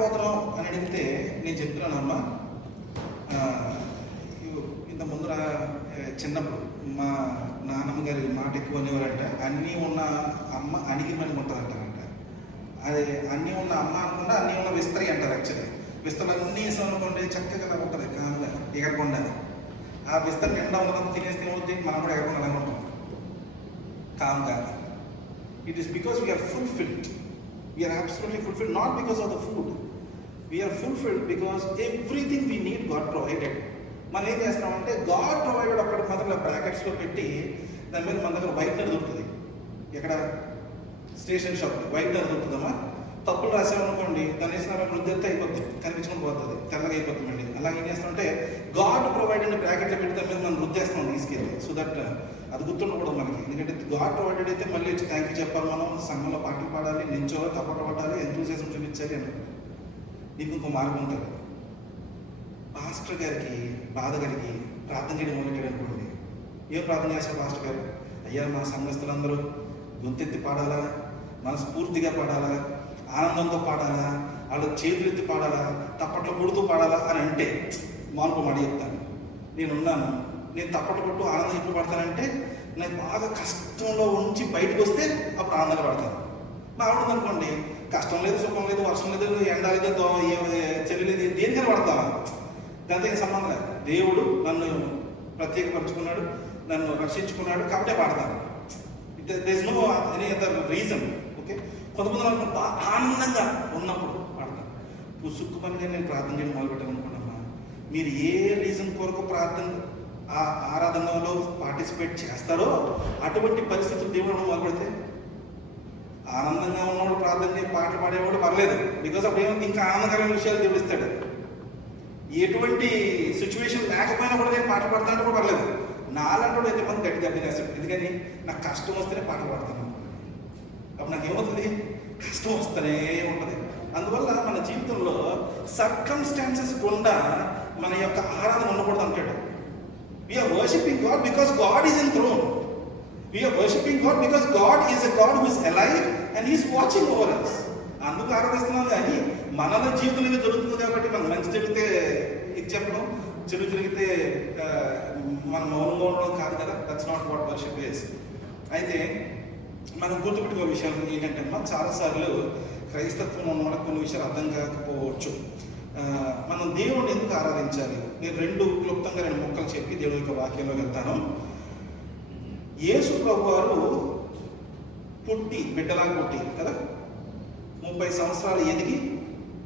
పోతున్నాం అని అడిగితే నేను చెప్తున్నానమ్మా, ఇంత ముందర చిన్నప్పుడు మా నాన్నమ్మ గారి మాట ఎక్కువ అనేవారంట, అన్నీ ఉన్న అమ్మ అణిగి మణిగి ఉంటుందంటారంట. అది అన్నీ ఉన్న అమ్మ అనుకుండా అన్నీ ఉన్న విస్తరి అంటారు. యాక్చువల్లీ విస్తరలు అన్నీ వేసాం అనుకోండి చక్కగా ఉంటుంది, కాముగా ఎగరకుండా. ఆ విస్తరి నిండా ఉన్నదంతా తినేస్తే ఏమవుతుంది, మనం కూడా ఎగరకుండా అలాగే ఉంటాం కామ్గా. It is because we are fulfilled. We are absolutely fulfilled, not because of the food. We are fulfilled because everything we need God provided. మనం ఏం చేస్తున్నామంటే గాడ్ ప్రొవైడెడ్ అక్కడ మాత్రం బ్రాకెట్స్లో పెట్టి దాని మీద మన దగ్గర వైట్నర్ దొరుకుతుంది. ఎక్కడ స్టేషన్ షాప్ వైట్నర్ దొరుకుతుందమ్మా. తప్పులు రాసామనుకోండి దాన్ని వేసిన వృద్ధి అయిపోతుంది, కనిపించుకొని పోతుంది, తెల్లగా అయిపోతుంది. మళ్ళీ అలాగే ఏం చేస్తామంటే గాడ్ ప్రొవైడెడ్ బ్రాకెట్లో పెట్టి దాని మీద మనం వృద్ధేస్తాం తీసుకెళ్ళి. సో దట్ అది గుర్తుండకూడదు మనకి. ఎందుకంటే గాడ్ ప్రొవైడెడ్ అయితే మళ్ళీ వచ్చి థ్యాంక్ యూ చెప్పాలి, మనం సంఘంలో పాటలు పాడాలి, నించోవాలి, తప్పట పట్టాలి, ఎంతూసియాజం చూపించాలి అని. దీనికి ఇంకో మార్గం ఉంటుంది. పాస్టర్ గారికి బాధ కలిగి ప్రార్థన చేయడం మొదలెట్టాడు అనుకోండి. ఏం ప్రార్థన చేస్తారు పాస్టర్ గారు? అయ్యా మా సంఘస్థులందరూ గొంతెత్తి పాడాలా, మనస్ఫూర్తిగా పాడాలా, ఆనందంతో పాడాలా, వాళ్ళు చేతులెత్తి పాడాలా, తప్పట్లు కొడుతూ పాడాలా అని అంటే మానుకో మాట చెప్తాను. నేనున్నాను, నేను తప్పట్లు కొట్టు ఆనందం ఎప్పుడు పడతానంటే నేను బాగా కష్టంలో ఉంచి బయటకు వస్తే అప్పుడు ఆనందంగా పడతాను. మా ఆవిడ అనుకోండి, కష్టం లేదు, సుఖం లేదు, వర్షం లేదు, ఎండ లేదు, చెల్లి లేదు, దేనికైనా పడతాను. దాంతో ఏం సంబంధం లేదు. దేవుడు నన్ను ప్రత్యేకపరుచుకున్నాడు, నన్ను రక్షించుకున్నాడు కాబట్టి పాడతాను. There is no any other reason. Okay, కొంతమంది అనుకుంటా ఆనందంగా ఉన్నప్పుడు పాడతాను. పుసుక్కు పనిగా నేను ప్రార్థన చేయడం మొదలుపెట్టాను అనుకున్నామా. మీరు ఏ రీజన్ కొరకు ప్రార్థన ఆ ఆరాధనలో పార్టిసిపేట్ చేస్తారో అటువంటి పరిస్థితులు దేవుడు మొదలుపెడితే, ఆనందంగా ఉన్నవాడు ప్రార్థన చేసి పాటలు పాడేవాడు పర్లేదు, బికాస్ అప్పుడు ఏమో ఇంకా ఆనందకరమైన విషయాలు చూపిస్తాడు. ఎటువంటి సిచ్యువేషన్ లేకపోయినా కూడా నేను పాట పాడతానంటే కూడా పర్లేదు. నాలంటూ అయితే మంది గట్టి దెబ్బతినేస్తాడు. ఎందుకని నాకు కష్టం వస్తేనే పాట పాడతాను. అప్పుడు నాకేమవుతుంది, కష్టం వస్తూనే ఉంటుంది. అందువల్ల మన జీవితంలో సర్కమ్స్టాన్సెస్ గుండా మన యొక్క ఆరాధన ఉండకూడదు అంటాడు. We are worshipping God because God is in throne. We are worshipping God because God is a God who is alive and he is watching over us. అందుకు ఆరాధిస్తున్నాం. కానీ మనలో జీవితం ఇది జరుగుతుంది కాబట్టి మనం మంచి జరిగితే ఇది చెప్పడం, చెడు జరిగితే మనం మౌనంగా ఉండడం కాదు కదా. That's not what worship is. అయితే మనం గుర్తుపెట్టుకో విషయాలు ఏంటంటే, మనం చాలాసార్లు క్రైస్తత్వం ఉన్న కొన్ని విషయాలు అర్థం కాకపోవచ్చు. మనం దేవుడిని ఎందుకు ఆరాధించాలి? నేను క్లుప్తంగా 2 ముక్కలు చెప్పి దేవుడి యొక్క వాక్యంలో వెళ్తాను. యేసు ప్రభు వారు బిడ్డలాగా పుట్టి కదా, 30 సంవత్సరాలు ఎదిగి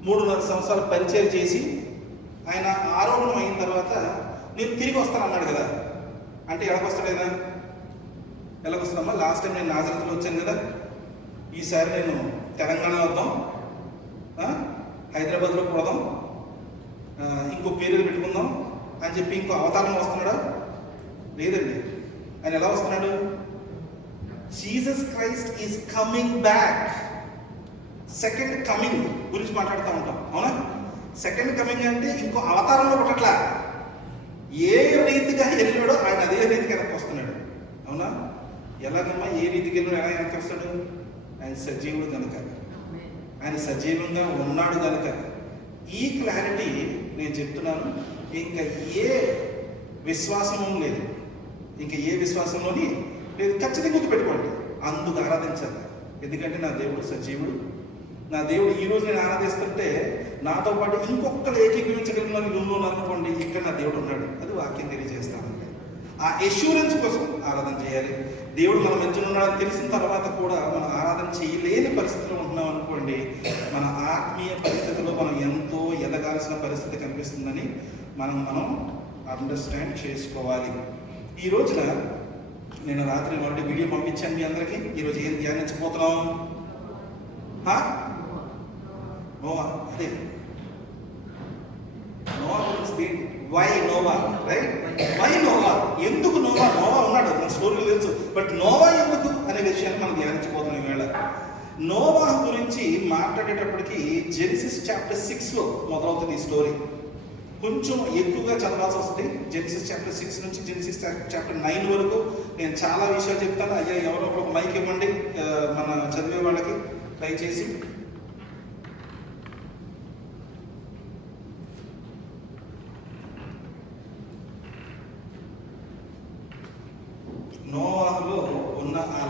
3.5 సంవత్సరాలు పరిచయం చేసి ఆయన ఆరోహణం అయిన తర్వాత నేను తిరిగి వస్తాను అన్నాడు కదా. అంటే ఎలాగొస్తాడైనా? ఎలాగొస్తాడమ్మా? లాస్ట్ టైం నేను నాజరేతులో వచ్చాను కదా, ఈసారి నేను తెలంగాణ వద్దాం, హైదరాబాద్లో పోదాం, ఇంకో పేరు పెట్టుకుందాం అని చెప్పి ఇంకో అవతారం వస్తున్నాడా? లేదండి. ఆయన ఎలా వస్తున్నాడు? Jesus Christ is coming back. Second coming గురించి మాట్లాడుతూ ఉంటాం, అవునా? సెకండ్ కమింగ్ అంటే ఇంకో అవతారంలో పుట్టట్లా. ఏ రీతిగా వెళ్ళాడో ఆయన అదే రీతికి వెనక్కి వస్తున్నాడు, అవునా? ఎలాగమ్మా ఏ రీతికి వెళ్ళాడు, ఎలా వెనక్కి వస్తాడు? ఆయన సజీవుడు కనుక, ఆయన సజీవంగా ఉన్నాడు కనుక. ఈ క్లారిటీ నేను చెప్తున్నాను. ఇంకా ఏ విశ్వాసము లేదు, ఇంకా ఏ విశ్వాసంలోని లేదు. ఖచ్చితంగా గుర్తుపెట్టుకోండి, అందుకు ఆరాధించాలి. ఎందుకంటే నా దేవుడు సజీవుడు. నా దేవుడు ఈరోజు నేను ఆరాధిస్తుంటే నాతో పాటు ఇంకొకరు ఏకీకరించగలిగిన రూమ్లో అనుకోండి, ఇక్కడ నా దేవుడు ఉన్నాడు. అది వాక్యం తెలియజేస్తానండి. ఆ ఎష్యూరెన్స్ కోసం ఆరాధన చేయాలి. దేవుడు మన మధ్యలో ఉన్నాడని తెలిసిన తర్వాత కూడా మనం ఆరాధన చేయలేని పరిస్థితిలో ఉంటున్నాం అనుకోండి, మన ఆత్మీయ పరిస్థితిలో మనం ఎంతో ఎదగాల్సిన పరిస్థితి కనిపిస్తుందని మనం అండర్స్టాండ్ చేసుకోవాలి. ఈ రోజున నేను రాత్రి మొదటి వీడియో పంపించాను మీ అందరికీ. ఈరోజు ఏం ధ్యానించబోతున్నాం? నోవా. అదే నోవా గురించి. Why Noah, right? Why Noah? ఎందుకు నోవా? నోవా ఉన్నాడు, మన స్టోరీలు తెలుసు, బట్ నోవా ఎందుకు అనే విషయాన్ని మనం ధ్యానించబోతున్నాం ఈవేళ. నోవా గురించి మాట్లాడేటప్పటికి జెనిసిస్ చాప్టర్ 6లో మొదలవుతుంది ఈ స్టోరీ. కొంచెం ఎక్కువగా చదవాల్సి వస్తుంది. జెనిసిస్ చాప్టర్ 6 నుంచి జెనిసిస్ చాప్టర్ 9 వరకు నేను చాలా విషయాలు చెప్తాను. అయ్యా ఎవరో ఒక మైక్ ఇవ్వండి మన చదివే వాళ్ళకి దయచేసి.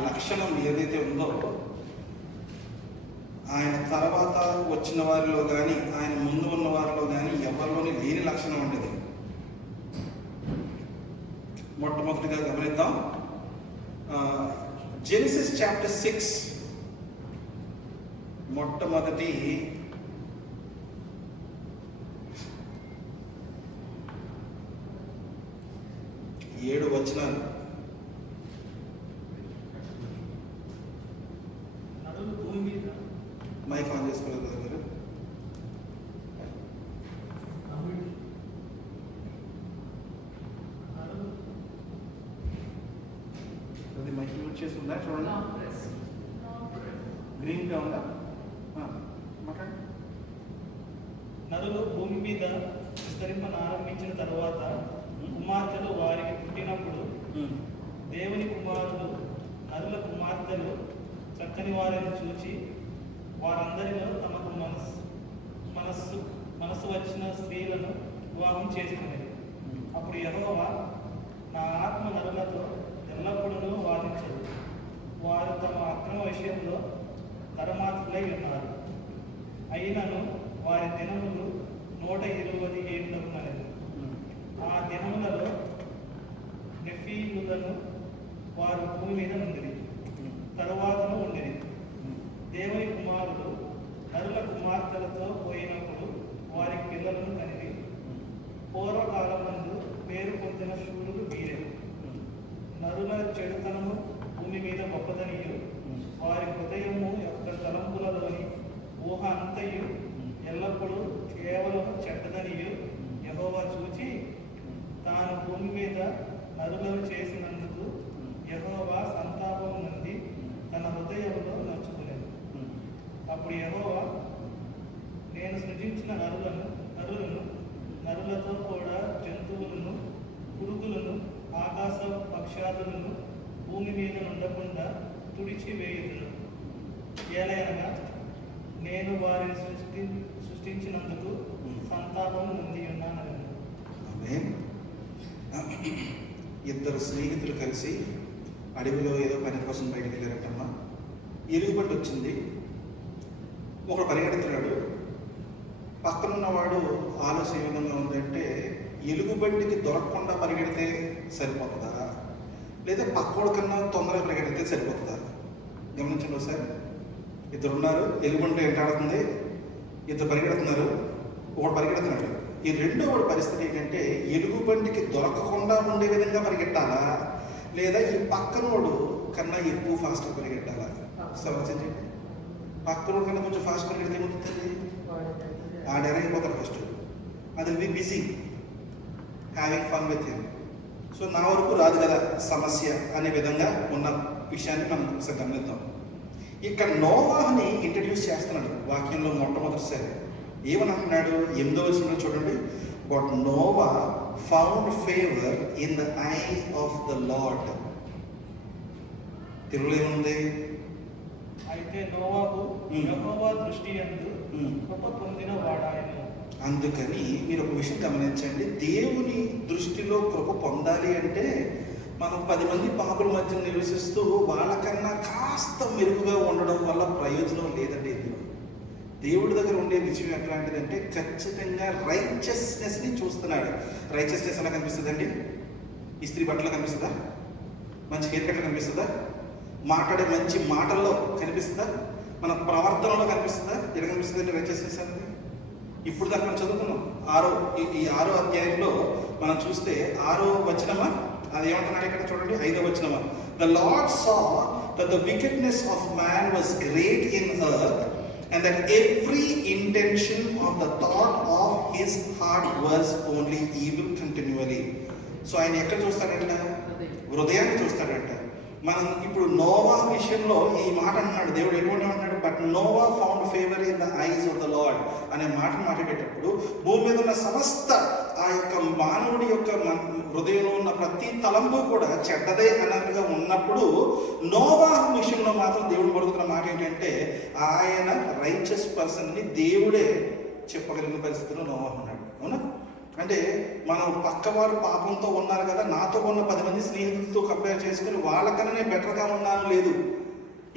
లక్షణం ఏదైతే ఉందో ఆయన తర్వాత వచ్చిన వారిలో కానీ ఆయన ముందు ఉన్న వారిలో కానీ ఎవరిలోని లేని లక్షణం ఉండేది. మొట్టమొదటిగా గమనిద్దాం, జెనసిస్ చాప్టర్ 6 మొట్టమొదటి 7 వచనాలు. మైక్ ఆన్ చేసుకోలేదు కదా మీరు? అది మైక్ యూజ్ చేసి ఉందా చూడండి, గ్రీన్గా ఉందా? నరులు భూమి మీద విస్తరింపనారంభించిన తర్వాత కుమార్తెలు వారికి పుట్టినప్పుడు దేవుని కుమారులు నరుల కుమార్తెలు చక్కని వారిని చూచి వారందరిలో తమకు మనస్సు వచ్చిన స్త్రీలను వివాహం చేసుకునేది. అప్పుడు యెహోవా, నా ఆత్మ నరులతో ఎల్లప్పుడూ వాదించదు, వారు తమ అక్రమ విషయంలో తరమాత్రులై ఉన్నారు. అయినను వారి దినములు 120 ఏళ్ళకున్నది. ఆ దినములలో నెఫీలులను వారు భూమి మీద ఉండేది, తరువాతను ఉండేది. దేవుని కుమారుడు నరుల కుమార్తెలతో పోయినప్పుడు వారికి పిల్లలను కనివి. పూర్వకాలం నందు పేరు పొందిన శూరులు వీరే. నరుల చెడుతనము భూమి మీద గొప్పదనియు, వారి హృదయము యొక్క తలంపులలోని ఊహ అంతయు ఎల్లప్పుడూ కేవలం చెడ్డదనియు యెహోవా చూచి తాను భూమి మీద నరులను చేసినందుకు యెహోవా సంతాపం నుండి తన హృదయంలో నచ్చుకునేది. అప్పుడు యెహోవా, నేను సృజించిన నరులతో కూడా జంతువులను, పురుగులను, ఆకాశ పక్షాదులను భూమి మీద ఉండకుండా తుడిచివేయుదును. ఏలయనగా నేను వారిని సృష్టించినందుకు సంతాపం పొంది ఉన్నానని. ఇద్దరు స్నేహితులు కలిసి అడవిలో ఏదో పని కోసం బయటకు వెళ్ళారటమ్మా. ఎలుగుబంటి వచ్చింది. ఒకడు పరిగెడుతున్నాడు. పక్కనున్నవాడు ఆలోచన ఏ విధంగా ఉందంటే, ఎలుగుబంటికి దొరకకుండా పరిగెడితే సరిపోతుందా, లేదా పక్కోడి కన్నా తొందరగా పరిగెడితే సరిపోతుందా? గమనించండి ఒకసారి. ఇద్దరున్నారు, ఎలుగుబంటి వెంటాడుతుంది, ఇద్దరు పరిగెడుతున్నారు. ఒకడు పరిగెడుతున్నాడు. ఈ రెండో వాడి పరిస్థితి ఏంటంటే, ఎలుగుబంటికి దొరకకుండా ఉండే విధంగా పరిగెట్టాలా, లేదా ఈ పక్కనోడు కన్నా ఎక్కువ ఫాస్ట్గా పరిగెట్టాలా? ఆలోచించండి. పక్కనోడు కన్నా కొంచెం ఫాస్ట్ పరిగెడితే ఏమవుతుంది? ఆడైపోతారు ఫస్ట్. అది B busy having fun with him. So నా వరకు రాదు కదా సమస్య అనే విధంగా ఉన్న విషయాన్ని మనం ఒకసారి గమనిద్దాం. ఇక్కడ నోవాహుని ఇంట్రడ్యూస్ చేస్తున్నాడు వాక్యంలో మొట్టమొదటిసారి. ఏమని అంటున్నాడు? 8వ వచనంలో చూడండి. But Noah found favour in the eye of the Lord. తెలుగులో ఏముంది? అయితే నోవాహు యెహోవా దృష్టి యందు కృప పొందిన వాడాయను. అందుకని మీరు ఒక విషయం గమనించండి, దేవుని దృష్టిలో కృప పొందాలి అంటే మనం 10 మంది పాపుల మధ్య నివసిస్తూ వాళ్ళకన్నా కాస్త మెరుగుగా ఉండడం వల్ల ప్రయోజనం లేదండి. దేవుడి దగ్గర ఉండే విజయం ఎట్లాంటిదంటే ఖచ్చితంగా రైచియస్నెస్ని చూస్తున్నాడు. రైచియస్నెస్ ఎలా కనిపిస్తుందండి? ఇస్త్రీ బట్టలు కనిపిస్తుందా? మంచి హెయిర్ కట్లు కనిపిస్తుందా? మాట్లాడే మంచి మాటల్లో కనిపిస్తుందా? మన ప్రవర్తనలో కనిపిస్తుందా? ఎక్కడ కనిపిస్తుంది రైచియస్నెస్ అనేది? ఇప్పుడు దాకా మనం చదువుతున్నాం. 6వ అధ్యాయంలో మనం చూస్తే 6వ వచనమా, అది ఏమంటున్నాడు ఇక్కడ చూడండి. 5వ వచనమా, the Lord saw that the wickedness of man was great in earth and that every intention of the thought of his heart was only evil continually. So ఆయన ఎక్కడ చూస్తాడంట? హృదయాన్ని చూస్తాడంట. మనం ఇప్పుడు నోవా విషయంలో ఈ మాట అంటున్నాడు దేవుడు. ఎటువంటి అంటున్నాడు? But Noah found favour in the eyes of the Lord అనే మాటను మాట్లాడేటప్పుడు భూమి మీద ఉన్న సమస్త ఆ యొక్క మానవుడి యొక్క హృదయంలో ఉన్న ప్రతి తలంపు కూడా చెడ్డదే అన్నట్టుగా ఉన్నప్పుడు నోవా విషయంలో మాత్రం దేవుడు పడుతున్న మాట ఏంటంటే, ఆయన రైచియస్ పర్సన్ని దేవుడే చెప్పగలిగిన పరిస్థితిలో నోవా ఉన్నాడు. అవునా? అంటే మనం పక్కవారు పాపంతో ఉన్నారు కదా, నాతో ఉన్న 10 మంది స్నేహితులతో కంపేర్ చేసుకుని వాళ్ళకన్నా నేను బెటర్గా ఉన్నాను లేదు.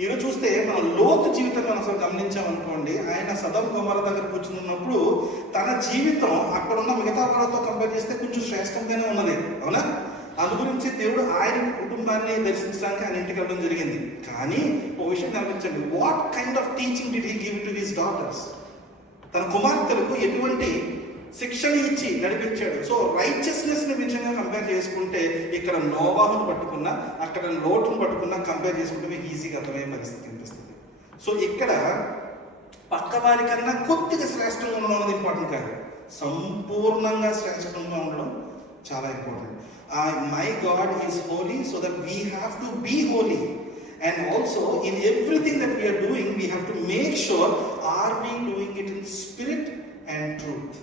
ఈరోజు చూస్తే మన లోతు జీవితం మనం అసలు గమనించామనుకోండి, ఆయన సదం కుమార దగ్గర కూర్చున్నప్పుడు తన జీవితం అక్కడున్న మిగతా వాళ్ళతో కంపేర్ చేస్తే కొంచెం శ్రేష్టంగానే ఉన్నది, అవునా? అందు గురించి దేవుడు ఆయన కుటుంబాన్ని దర్శించడానికి ఆయన ఇంటికి వెళ్ళడం జరిగింది. కానీ ఓ విషయం గమనించండి, what kind of teaching did he give to his daughters? తన కుమార్తెలకు ఎటువంటి శిక్షణ ఇచ్చి నడిపించాడు. సో రైచియస్నెస్ని విషయంగా కంపేర్ చేసుకుంటే ఇక్కడ నోవాహును పట్టుకున్నా, అక్కడ లోటును పట్టుకున్నా కంపేర్ చేసుకుంటే మీకు ఈజీగా అర్థమయ్యే పరిస్థితి కనిపిస్తుంది. సో ఇక్కడ పక్కవారి కన్నా కొద్దిగా శ్రేష్టంగా ఉండడం అనేది ఇంపార్టెంట్ కాదు, సంపూర్ణంగా శ్రేష్టంగా ఉండడం చాలా important. My God is holy, so that we have to be holy. And also in everything that we are doing, we have to make sure, are we doing it in spirit and truth?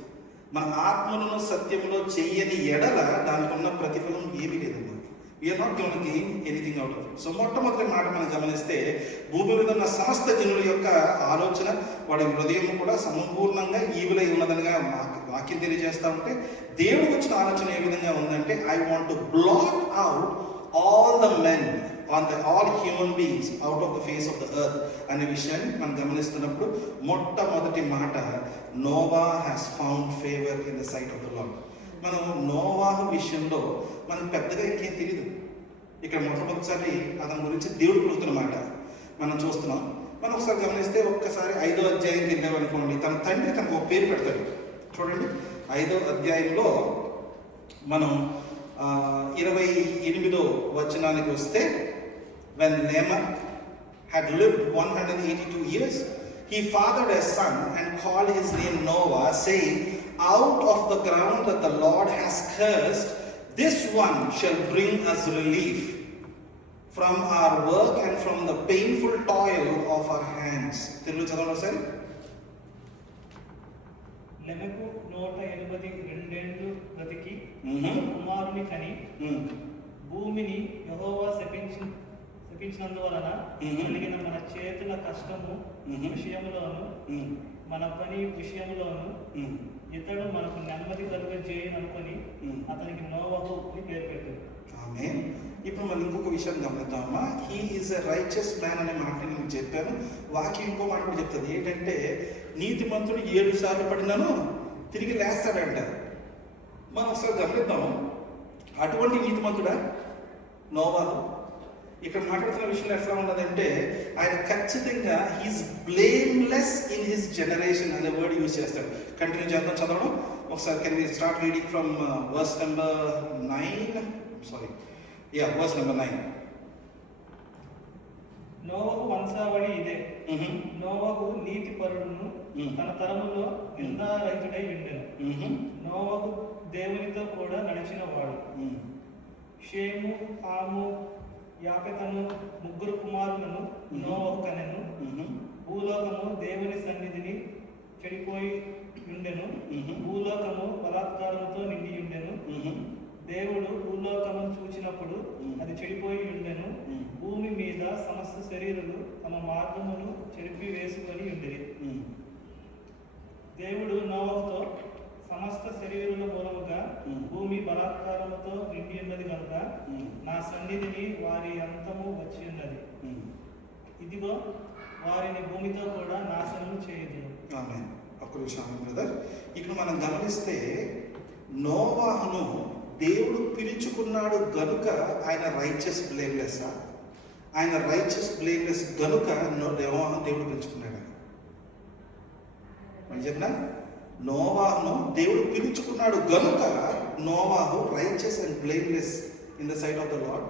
మన ఆత్మలను సత్యములో చెయ్యని ఎడల దానికి ఉన్న ప్రతిఫలం ఏమీ లేదు. We are not going to gain anything out of it. So మొట్టమొదటి మాట మనం గమనిస్తే, భూమి మీద ఉన్న సమస్త జనుల యొక్క ఆలోచన, వాడి హృదయం కూడా సంపూర్ణంగా ఈవిలై ఉన్నదనిగా వాక్యం తెలియజేస్తూ ఉంటే, దేవుడికి వచ్చిన ఆలోచన ఏ విధంగా ఉందంటే, I want to blot out all the men all human beings out of the face of the earth అనే విషయాన్ని మనం గమనిస్తున్నప్పుడు మొట్టమొదటి మాట, Noah has found favour in the sight of the Lord. మనం నోవాహు విషయంలో మనకు పెద్దగా ఇంకేం తెలియదు. ఇక్కడ మొట్టమొదటిసారి అతని గురించి దేవుడు పలుకుతున్న మాట మనం చూస్తున్నాం. మనం ఒకసారి గమనిస్తే, ఒక్కసారి 5వ అధ్యాయంకి వెళ్ళామనుకోండి, తన తండ్రి తనకు ఒక పేరు పెడతాడు. చూడండి 5వ అధ్యాయంలో మనం 28వ వచనానికి వస్తే, when Lamech had lived 182 years, he fathered a son and called his name Noah, saying, out of the ground that the Lord has cursed, this one shall bring us relief from our work and from the painful toil of our hands. Telugu చదవండి sir. లెమెకు 182 బ్రతికి కుమారుని కని భూమిని యెహోవా శపించినందువలన కలిగిన మన చేతుల కష్టము విషయంలోను మన పని విషయంలోను ఇతడు మనకు నెమ్మది కలుగజేయననుకొని అతనికి నోవహు అని పేరు పెట్టాడు. ఆమేన్. ఇప్పుడు మనం ఇంకొక విషయం గమనిద్దామా. He is a righteous man అనే మాట నేను చెప్పాను. వాక్యం ఇంకో మాట కూడా చెప్తుంది ఏంటంటే, నీతిమంతుడు 7 సార్లు పడినాను తిరిగి లేస్తాడంట. మనం ఒకసారి గమనిద్దాం, అటువంటి నీతిమంతుడా నోవాహు? ఇక్కడ మాట్లాడుతున్న విషయంలో ఎట్లా ఉన్నదంటే, ఆయన ఖచ్చితంగా he's blameless in his generation అనే వర్డ్ యూజ్ చేస్తాడు. కంటిన్యూ చేద్దాం చదవడం ఒకసారి. Can we start reading from verse number 9? Verse number 9. నోవహు వంశావళి ఇదే. నోవహు నీతి పరుడును తన తరములో నిందారహితుడై ఉండెను. నోవహు దేవునితో కూడా నడిచిన వాడు. షేము, హాము, యాపెతను 3 కుమారులను నోవహు కనెను. భూలోకము దేవుని సన్నిధిని చెడిపోయి ఉండెను. భూలోకము బలాత్కారముతో నిండి ఉండెను. దేవుడు భూలోకమును చూచినప్పుడు అది చెడిపోయి ఉండెను. భూమి మీద సమస్త శరీరులు తమ మార్గమును చెరిపి వేసుకొని ఉండేది. దేవుడు నోవహుతో, సమస్త శరీరుల మూలముగా భూమి బలాత్కారముతో నిండి ఉన్నది కనుక నా సన్నిధిని వారి అంతము వచ్చి ఉన్నది. ఇదిగో వారిని భూమితో కూడా నాశనం చేయదు. ఒక్క నిమిషం బ్రదర్. ఇక్కడ మనం గమనిస్తే, నోవాహును దేవుడు పిలుచుకున్నాడు గనుక ఆయన రైచియస్ బ్లేమ్లెస్. ఆయన రైచియస్ బ్లేమ్లెస్ గనుక నోవాహును దేవుడు పిలుచుకున్నాడు. అని చెప్పిన నోవాహును దేవుడు పిలుచుకున్నాడు గనుక నోవాహు righteous and blameless in the sight of the Lord,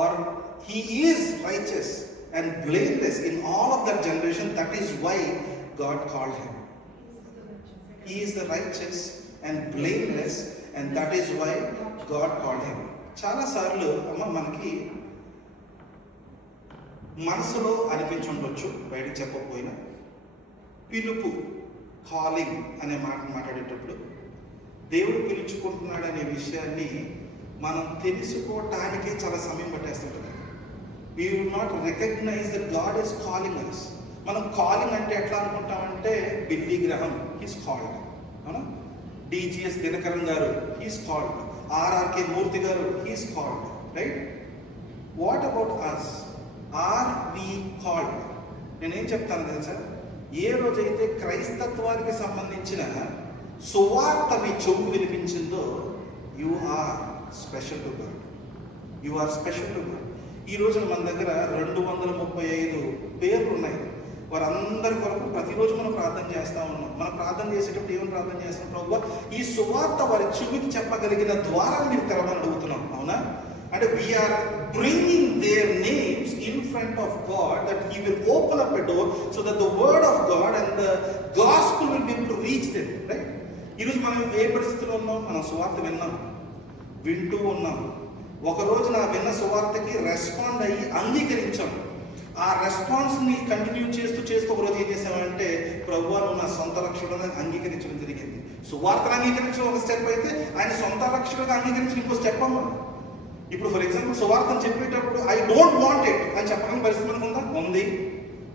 or he is righteous and blameless in all of that generation. That is why God called him. He is the righteous and blameless, and that is why God called him. చాలా సార్లు అమ్మ మనకి మనసులో అనిపించుండొచ్చు, బయటకు చెప్పకపోయినా, పిలుపు, calling అనే మాట మాట్లాడేటప్పుడు దేవుడు పిలుచుకుంటున్నాడు అనే విషయాన్ని మనం తెలుసుకోవటానికే చాలా సమయం పట్టేస్తుంటుంది. We will not recognize that God is calling us. మనం కాలింగ్ అంటే ఎట్లా అనుకుంటామంటే, బిల్లీ గ్రహం ఈస్ కాల్డ్, అవునా? డిజిఎస్ దినకరన్ గారు, హీస్ కాల్డ్. ఆర్ఆర్కే మూర్తి గారు, he's called. Right? What about us? Are we called? నేనేం చెప్తాను తెలుసా? ఏ రోజైతే క్రైస్తత్వానికి సంబంధించిన సువార్త మీ చెవుకు వినిపించిందో, you are special to God. You are special to God. ఈ రోజున మన దగ్గర 235 పేర్లు ఉన్నాయి. వారందరి కొరకు ప్రతిరోజు మనం ప్రార్థన చేస్తూ ఉన్నాం. మనం ప్రార్థన చేసేటప్పుడు ఏమని ప్రార్థన చేస్తాం? ప్రభువా, ఈ సువార్త వారి చెవికి చెప్పగలిగిన ద్వారాన్ని మీరు తెరవని అడుగుతున్నాం. అవునా? అంటే we are bringing their names in front of God, that he will open up a door so that the word of God and the gospel will be able to reach them. Right? ఈరోజు మనం ఏ పరిస్థితిలో ఉన్నాం? మనం సువార్త విన్నాం, వింటూ ఉన్నాం. ఒకరోజు నా విన్న సువార్తకి రెస్పాండ్ అయ్యి అంగీకరించాం. ఆ రెస్పాన్స్ని కంటిన్యూ చేస్తూ ఒకరోజు ఏం చేసామంటే, ప్రభువా నువ్వు నా సొంత రక్షకుడుగా అంగీకరించడం జరిగింది. సువార్తను అంగీకరించడం ఒక స్టెప్ అయితే, ఆయన సొంత రక్షకుడుగా అంగీకరించడం ఇంకో స్టెప్ అమ్మా. ఇప్పుడు ఫర్ ఎగ్జాంపుల్ సువార్తను చెప్పేటప్పుడు ఐ డోంట్ వాంట్ ఇట్ అని చెప్పడం పరిస్థితి మనకు ఉందా? ఉంది.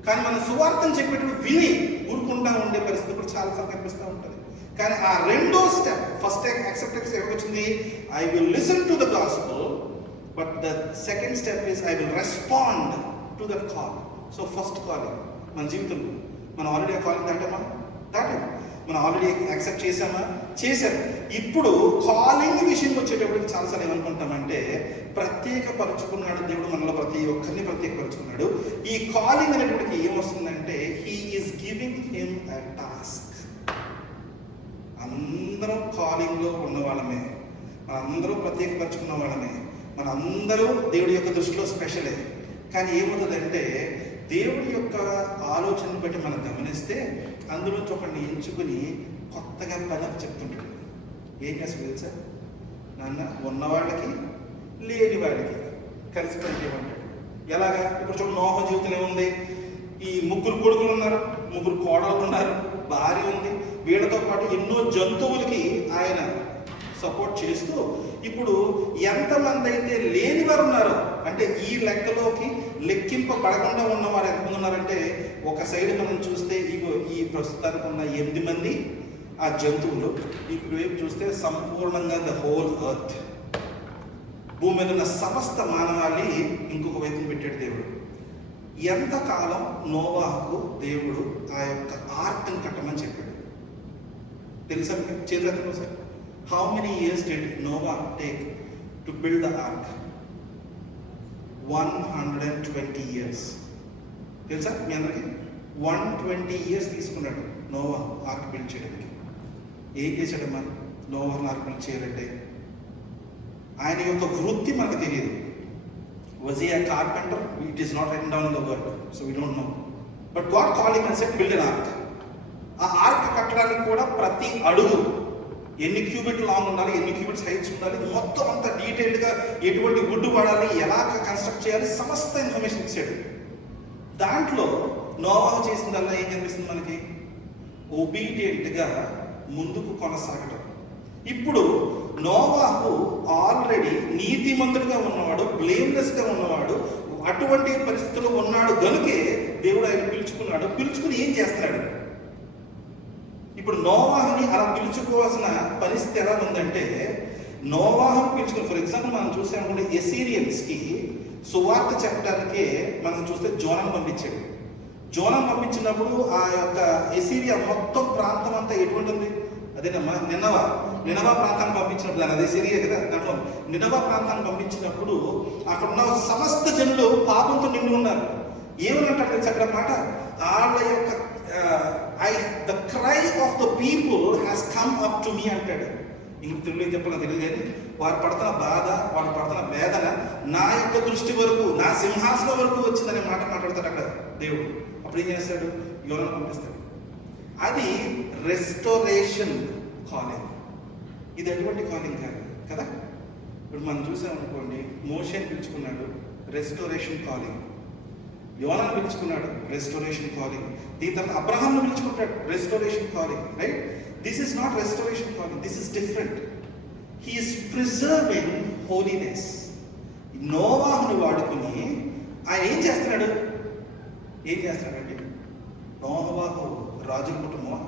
కానీ మనం సువార్తను చెప్పేటప్పుడు విని ఊరుకుంటా ఉండే పరిస్థితి కూడా చాలాసార్లు కనిపిస్తూ ఉంటుంది. కానీ ఆ రెండో స్టెప్, ఫస్ట్ యాక్సెప్టెన్స్ ఎక్కడికి వచ్చింది? I will listen to the gospel, but the second step is I will respond to that call. So first calling మన జీవితంలో మనం ఆల్రెడీ ఆ కాలింగ్ దాటామా? మనం ఆల్రెడీ యాక్సెప్ట్ చేసామా? చేశాం. ఇప్పుడు కాలింగ్ విషయం వచ్చేటప్పటికి చాలాసార్లు ఏమనుకుంటామంటే, ప్రత్యేకపరుచుకున్నాడు దేవుడు, మనలో ప్రతి ఒక్కరిని ప్రత్యేకపరుచుకున్నాడు. ఈ కాలింగ్ అనేటప్పటికి ఏమొస్తుందంటే, he is giving him a task. అందరం కాలింగ్లో ఉన్న వాళ్ళమే, మనందరూ ప్రత్యేకపరుచుకున్న వాళ్ళమే, మనందరూ దేవుడి యొక్క దృష్టిలో స్పెషలే. కానీ ఏమవుతుందంటే, దేవుడి యొక్క ఆలోచనను బట్టి మనం గమనిస్తే అందులోంచి ఒకరిని ఎంచుకుని కొత్తగా పని చెప్తుంటాడు. ఏం చేస్తాడు తెలుసా? నాన్న, ఉన్నవాళ్ళకి లేని వాడికి కలిసి పని చేయమంటాడు. ఎలాగా? ఇప్పుడు చూడండి, నోహ జీవితం ఏముంది? ఈ 3 కొడుకులు ఉన్నారు, 3 కోడలు ఉన్నారు, భార్య ఉంది. వీళ్ళతో పాటు ఎన్నో జంతువులకి ఆయన సపోర్ట్ చేస్తూ, ఇప్పుడు ఎంతమంది అయితే లేని వారు ఉన్నారో, అంటే ఈ లెక్కలోకి లెక్కింపబడకుండా ఉన్నవారు ఎంతమంది ఉన్నారంటే, ఒక సైడ్ మనం చూస్తే ఇగో ఈ ప్రస్తుతానికి ఉన్న 8 మంది ఆ జంతువులు, ఇప్పుడు వైపు చూస్తే సంపూర్ణంగా ద హోల్ ఎర్త్, భూమి మీద ఉన్న సమస్త మానవాళి ఇంకొక వైపున పెట్టాడు దేవుడు. ఎంతకాలం నోవాహుకు దేవుడు ఆ యొక్క ఆర్క్ని కట్టమని చెప్పాడు తెలుసా? చేతులు sir, how many years did Noah take to build the ark? 120 years. తెలుసా మీ అందరికి? 120 years తీసుకున్నాడు నోవా ఆర్క్ బిల్డ్ చేయడానికి. ఏం చేశాడమ్మా నోవా ఆర్క్ బిల్డ్ చేయాలంటే? ఆయన యొక్క వృత్తి మనకు తెలియదు. Was he a carpenter? It is not written down in the word, so we don't know. But God called him and said, build an ark. ఆ arc కట్టడానికి కూడా ప్రతి అడుగు ఎన్ని క్యూబిట్ లాంగ్ ఉండాలి, ఎన్ని క్యూబిట్స్ హైట్స్ ఉండాలి, మొత్తం అంతా డీటెయిల్డ్గా ఎటువంటి వుడ్ వాడాలి, ఎలా కన్స్ట్రక్ట్ చేయాలి, సమస్త ఇన్ఫర్మేషన్ ఇచ్చాడు. దాంట్లో నోవాహు చేసిందల్లా ఏం కనిపిస్తుంది మనకి? ఒబీడియంట్గా ముందుకు కొనసాగటం. ఇప్పుడు నోవాహు ఆల్రెడీ నీతిమంతుడిగా ఉన్నవాడు, బ్లేమ్లెస్గా ఉన్నవాడు, అటువంటి పరిస్థితుల్లో ఉన్నాడు కనుకే దేవుడు ఆయన పిలుచుకున్నాడు. పిలుచుకుని ఏం చేస్తున్నాడు? ఇప్పుడు నోవాహుని అలా పిలుచుకోవాల్సిన పరిస్థితి ఎలా ఉందంటే, నోవాహుని పిలుచుకుని, ఫర్ ఎగ్జాంపుల్ మనం చూసామంటే ఎసీరియన్స్కి సువార్త చెప్పడానికే మనం చూస్తే జోనాను పంపించాడు. జోనాను పంపించినప్పుడు ఆ యొక్క ఎసీరియా మొత్తం ప్రాంతం అంతా ఎటువంటి ఉంది? అదేనమ్మా నినవా ప్రాంతాన్ని పంపించినప్పుడు, అదే సిరియా కదా, దాంట్లో నినవా ప్రాంతాన్ని పంపించినప్పుడు అక్కడ ఉన్న సమస్త జనులు పాపంతో నిండి ఉన్నారు. ఏమని అంటారు తెలుసు అక్కడ మాట? వాళ్ళ యొక్క the cry of the people has come up to me అంటాడు. ఇంక తెలుగులో చెప్పాలని తెలియదు కానీ, వారు పడుతున్న బాధ, వారు పడుతున్న వేదన నా యొక్క దృష్టి వరకు, నా సింహాసనం వరకు వచ్చిందనే మాట మాట్లాడతాడు అక్కడ దేవుడు. అప్పుడు ఏం చేస్తాడు? యోనాను పంపిస్తాడు. అది రెస్టోరేషన్ కాలింగ్. ఇది ఎటువంటి కాలింగ్ కాదు కదా. ఇప్పుడు మనం చూసామనుకోండి, మోషేని పిలుచుకున్నాడు, రెస్టోరేషన్ కాలింగ్. యోనాను పిలుచుకున్నాడు, రెస్టోరేషన్ కాలింగ్. దీని తర్వాత అబ్రహాంను పిలుచుకుంటాడు, restoration calling. Right? This is not restoration calling, this is different. He is preserving holiness. నోవాహుని వాడుకుని ఆయన ఏం చేస్తున్నాడు? నోవాహు రాజుల కుటుంబం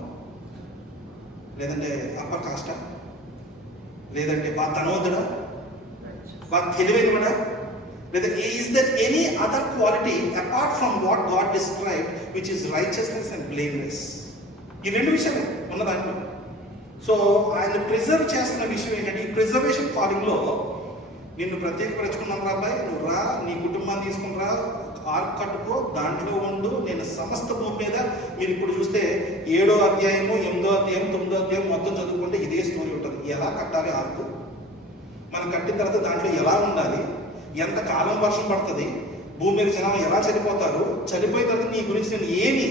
లేదంటే అప్పర్ కాస్టా, లేదంటే బాగా ధనవంతుడా, బాగా తెలివైనవాడా, లేదా is there any other quality apart from what God describe which is righteousness and blameless? ఈ రెండు విషయాలు ఉన్న దాంట్లో. సో ఆయన ప్రిజర్వ్ చేస్తున్న విషయం ఏంటంటే, ఈ ప్రిజర్వేషన్ కాలింగ్లో నిన్ను ప్రత్యేకపరచుకున్నాను రా అబ్బాయి, నువ్వు రా, నీ కుటుంబాన్ని తీసుకుని రా, ఆర్క్ కట్టుకో, దాంట్లో ఉండు, నేను సమస్త భూమి మీద. మీరు ఇప్పుడు చూస్తే 7వ అధ్యాయము 8వ అధ్యాయం 9వ అధ్యాయం మొత్తం చదువుకుంటే ఇదే స్టోరీ ఉంటుంది. ఎలా కట్టాలి ఆర్కు, మనం కట్టిన తర్వాత దాంట్లో ఎలా ఉండాలి, ఎంత కాలం వర్షం పడుతుంది, భూమి మీద జనం ఎలా చనిపోతారు, చనిపోయిన తర్వాత నీ గురించి నేను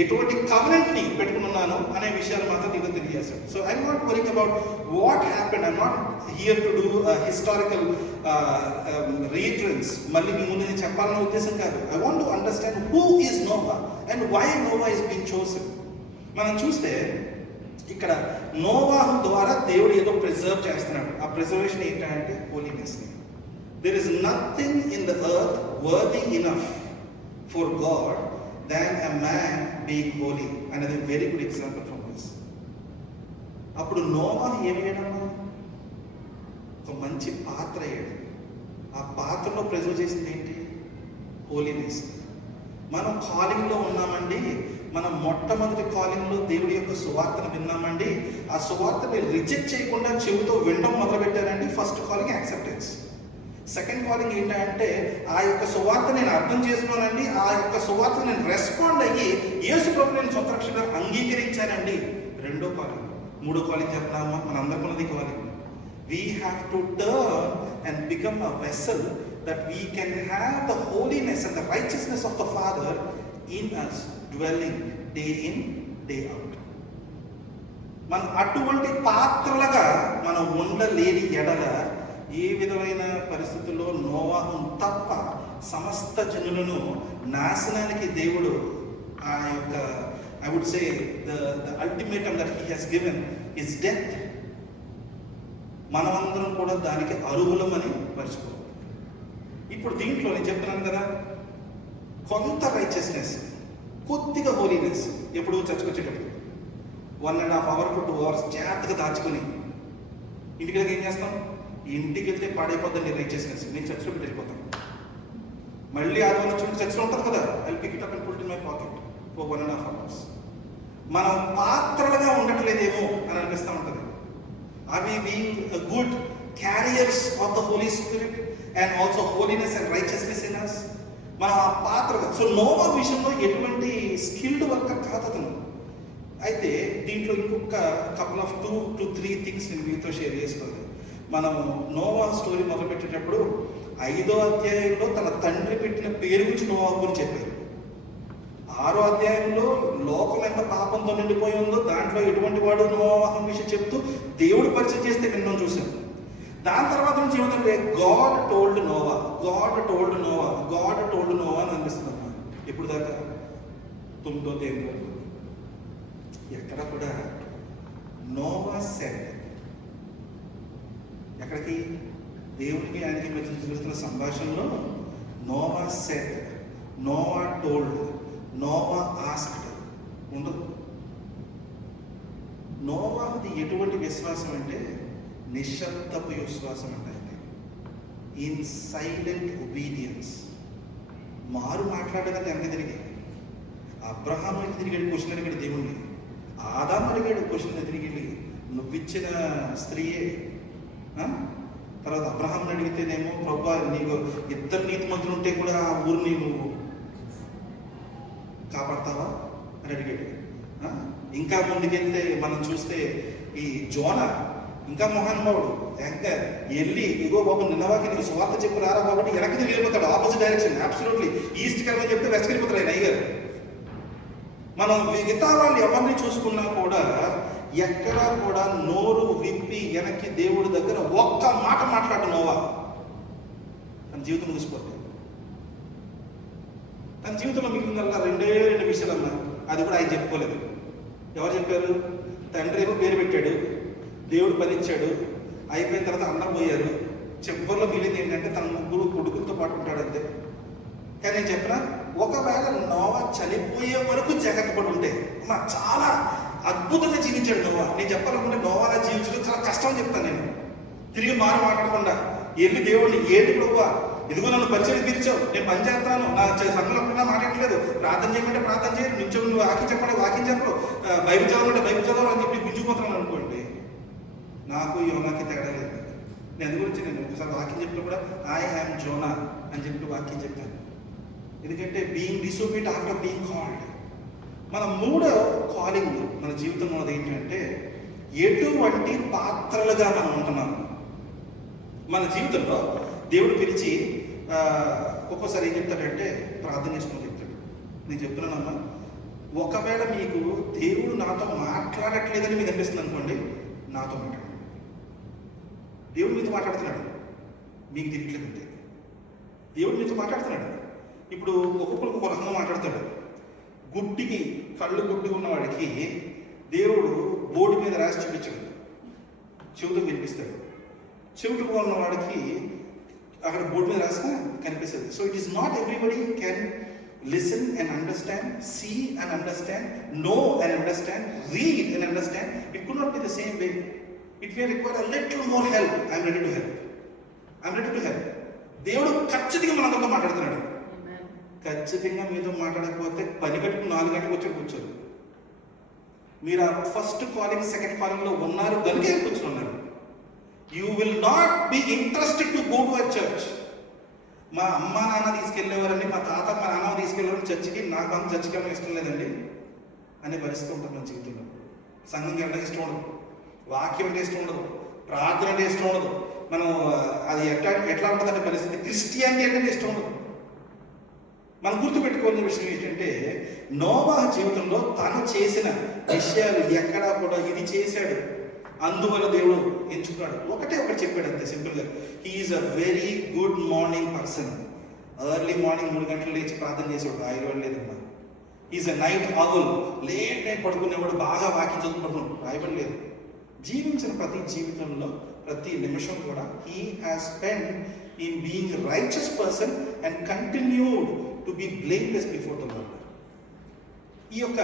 ఎటువంటి కవెనెంట్ని పెట్టుకున్నాను అనే విషయాలు మాత్రం నీకు తెలియజేస్తాను. So I'm not worrying about what happened, I'm not here to do historical reference. మళ్ళీ మీ ముందు నేను చెప్పాలన్న ఉద్దేశం కాదు. I want to understand who is Noah and why Noah is been chosen. మనం చూస్తే ఇక్కడ నోవాహు ద్వారా దేవుడు ఏదో ప్రిజర్వ్ చేస్తున్నాడు. ఆ ప్రిజర్వేషన్ ఏంటంటే హోలీనెస్ని. There is nothing in the earth worthy enough for God than a man being holy. And that's a very good example from this. అప్పుడు నోవా ఏమి చేయడమ్మా, ఒక మంచి పాత్ర అయ్యాడు. ఆ పాత్రలో ప్రిజర్వ్ చేసింది ఏంటి? హోలీనెస్. మనం కాలింగ్లో ఉన్నామండి, మనం మొట్టమొదటి కాలింగ్లో దేవుడి యొక్క సువార్తను విన్నామండి. ఆ సువార్తని రిజెక్ట్ చేయకుండా చెవితో వినడం మొదలుపెట్టారండి. First calling acceptance. Second calling ఏంటంటే, ఆ యొక్క సువార్త నేను అర్థం చేసుకున్నానండి, ఆ యొక్క సువార్త నేను రెస్పాండ్ అయ్యి యేసు ప్రభువుని నేను సొంత రక్షణగా అంగీకరించానండి. రెండో కాలింగ్. మూడో కాలింగ్ చెప్పినామా, మన అందరికీ calling. We have to turn and become a vessel that we can have the holiness and the righteousness of the Father in us, dwelling day in day out. మనం అటువంటి పాత్రలుగా మనం ఉండలేని ఎడల ఏ విధమైన పరిస్థితుల్లో నోవాహు తప్ప సమస్త జనులను నాశనానికి దేవుడు ఆ యొక్క, I would say the ultimatum that he has given is death. మనమందరం కూడా దానికి అర్హులమని మర్చిపోవాలి. ఇప్పుడు దీంట్లో నేను చెప్తున్నాను కదా, కొంత రైచియస్నెస్, కొద్దిగా హోలీనెస్. ఎప్పుడు చర్చకు వచ్చేటప్పుడు 1.5 hours to 2 hours జాగ్రత్తగా దాచుకొని ఇంటికి వెళ్ళి ఏం చేస్తాం? ఇంటికి వెళ్తే పాడైపోద్దండి రైచియస్నెస్. నేను చర్చలో పెట్టి వెళ్ళిపోతాను. మళ్ళీ ఆదివారం వచ్చిన చర్చలో ఉంటుంది కదా, I pick it up and put in my pocket for 1.5 hours. మనం పాత్రలుగా ఉండట్లేదేమో అని అనిపిస్తూ ఉంటుంది. Are we being good carriers of the Holy Spirit and also holiness and righteousness in us? మనం ఆ పాత్రగా. సో నోవా విషయంలో ఎటువంటి స్కిల్డ్ వర్కర్ కాదు అతను. అయితే దీంట్లో ఇంకొక కపుల్ ఆఫ్ 2 to 3 థింగ్స్ నేను మీతో షేర్ చేసుకోవాలి. మనం నోవా స్టోరీ మొదలుపెట్టేటప్పుడు 5వ అధ్యాయంలో తన తండ్రి పెట్టిన పేరు గురించి నోవా గురించి చెప్పారు. 6వ అధ్యాయంలో లోకం ఎంత పాపంతో నిండిపోయి ఉందో దాంట్లో ఎటువంటి వాడు నోవాహు విషయం చెప్తూ దేవుడు పరిచయం చేస్తే విన్నాం, చూసాం. దాని తర్వాత నుంచి ఏమంటే God told Noah, God told Noah, God told Noah అని అనిపిస్తుంది. ఎప్పుడు దాకా 9వ అధ్యాయం వరకు ఎక్కడ కూడా నోవా సెడ్. ఎక్కడికి? దేవునికి ఆయనకి మధ్య జరుగుతున్న సంభాషణలో Noah said, Noah told, Noah asked ఉండదు. నోవాది ఎటువంటి విశ్వాసం అంటే నిశ్శబ్దపు విశ్వాసం అంటే, ఇన్ సైలెంట్ ఒబీడియన్స్. మారు మాట్లాడేదాన్ని ఎంత తిరిగి అబ్రహాముకి తిరిగాడు, క్వశ్చన్ అడిగాడు దేవుణ్ణి. ఆదాము అడిగాడు క్వశ్చన్ తిరిగి, నువ్విచ్చిన స్త్రీయే. తర్వాత అబ్రహాంని అడిగితేనేమో, ప్రభువా నీకు 2 నీతిమంతులు ఉంటే కూడా ఆ ఊరిని నువ్వు కాపాడతావా అని అడిగాడు. ఇంకా ముందుకెళ్తే మనం చూస్తే ఈ జోనా ఇంకా మహానుభావుడు, ఇంకా వెళ్ళి ఇగో బాబు నిన్నవాకి నీకు సువార్త చెప్పి రారా బాబు, వెనక్కి తిరిగి వెళ్ళిపోతాడు, ఆపోజిట్ డైరెక్షన్. అబ్సల్యూట్లీ ఈస్ట్ కలమని చెప్తే వెస్ట్ వెళ్ళిపోతాడు ఆయన అయ్యారు. మనం మిగతా వాళ్ళు ఎవరిని చూసుకున్నా కూడా ఎక్కడా కూడా నోరు విప్పి వెనక్కి దేవుడి దగ్గర ఒక్క మాట మాట్లాడు నోవా. తన జీవితం ముగిసిపోతుంది. తన జీవితంలో మిగిలిందల్లా 2 విషయాలు అన్నా. అది కూడా ఆయన చెప్పుకోలేదు. ఎవరు చెప్పారు? తండ్రి ఏమో పేరు పెట్టాడు, దేవుడు పనిచ్చాడు, అయిపోయిన తర్వాత అన్నం పోయారు. చివరిలో మిగిలింది ఏంటంటే తన 3 కొడుకులతో పాటు ఉంటాడు అంతే. కానీ నేను చెప్పిన, ఒకవేళ నోవా చనిపోయే వరకు జాగ్రత్త పడి ఉంటే, చాలా అద్భుతంగా జీవించాడు నోవా. నేను చెప్పాలనుకుంటే నోవా అలా జీవించడం చాలా కష్టం అని చెప్తాను నేను. తిరిగి మాట్లాడకుండా వెళ్ళి దేవుడిని, ఏంటి ప్రభువా, ఇదిగో నన్ను పరిచయం తీర్చావు, నేను పని చేస్తాను, నా సంఘంలో కూడా మాట్లాడట్లేదు, ప్రార్థన చేయమంటే ప్రార్థన చేయరు, నిత్యం నువ్వు వాక్యం చెప్పండి వాక్యం చెప్పరు, బైబిల్ చదవమంటే బైబిల్ చదవాలి అని చెప్పి గుంజుకుపోతున్నాను అనుకోండి. నాకు యోనాకి తేడా లేదు. నేను అందు గురించి నేను ఒకసారి వాక్యం చెప్పిన కూడా ఐ యామ్ జోనా అని చెప్పి వాక్యం చెప్పాను. ఎందుకంటే బీయింగ్ డిసోబీట్ ఆఫ్టర్ బీయింగ్ కాల్డ్. మన మూడో కాలింగ్ మన జీవితంలో ఉన్నది ఏంటంటే ఎటువంటి పాత్రలుగా మనం ఉంటున్నాము. మన జీవితంలో దేవుడు పిలిచి ఒక్కోసారి ఏం చెప్తాడంటే ప్రార్థన చేసుకోమని చెప్తాడు. నేను చెప్తున్నానమ్మా, ఒకవేళ మీకు దేవుడు నాతో మాట్లాడట్లేదని మీకు అనిపిస్తుంది అనుకోండి, నాతో మాట్లాడండి. దేవుడు మీతో మాట్లాడుతున్నాడు, మీకు తెలియట్లేదు అంతే. దేవుడు మీతో మాట్లాడుతున్నాడు. ఇప్పుడు ఒక్కొక్కరికి ఒక రకంగా మాట్లాడతాడు. గుడ్డికి, కళ్ళు గుడ్డి ఉన్నవాడికి దేవుడు బోర్డు మీద రాసి చూపించాడు, చెవితో వినిపిస్తాడు. చెవిటిగా ఉన్నవాడికి అక్కడ బోర్డు మీద రాసినా కనిపిస్తుంది. So it is not everybody can listen and understand, see and understand, know and understand, read and understand. It could not be the same way. It may require a little more help. I'm ready to help. I'm ready to help. దేవుడు ఖచ్చితంగా మనందరితో మాట్లాడుతున్నాడు. ఖచ్చితంగా మీతో మాట్లాడకపోతే పని కట్టుకుని 4 గంటలకు వచ్చి కూర్చోరు. మీరు ఆ ఫస్ట్ కాలింగ్ సెకండ్ కాలింగ్లో ఉన్నారు కనుక కూర్చున్నారు. You will not be interested to go to a church. మా అమ్మ నాన్న తీసుకెళ్ళేవారండి, మా తాత మా నాన్న తీసుకెళ్ళేవారు చర్చికి, నాకు అంత చర్చికి ఏమైనా ఇష్టం లేదండి అనే పరిస్థితి ఉంటుంది మన జీవితంలో. సంఘంకి అంటే ఇష్టం ఉండదు, వాక్యం అంటే ఇష్టం ఉండదు, ప్రార్థన అంటే ఇష్టం ఉండదు. మనం అది ఎట్లా ఉంటుందంటే పరిస్థితి, క్రిస్టియానిటీ అంటే ఇష్టం ఉండదు. మనం గుర్తుపెట్టుకోవాల్సిన విషయం ఏంటంటే నోవా జీవితంలో తను చేసిన విషయాలు ఎక్కడా కూడా ఇది చేశాడు, అందువల్ల దేవుడు ఎంచుకున్నాడు. ఒకటి చెప్పాడు అంతే సింపుల్గా. He is a very good morning person. Early morning 3 గంటలు లేచి ప్రార్థన చేసేవాడు, రాయవాడు లేదమ్మా. Is a night owl. Late night పడుకునేవాడు, బాగా వాక్యం చదువుకుంటున్నాడు, రాయబడి లేదు. జీవించిన ప్రతి జీవితంలో ప్రతి నిమిషం కూడా he has spend in being righteous person and continued to be blameless before the lord. ఈ యొక్క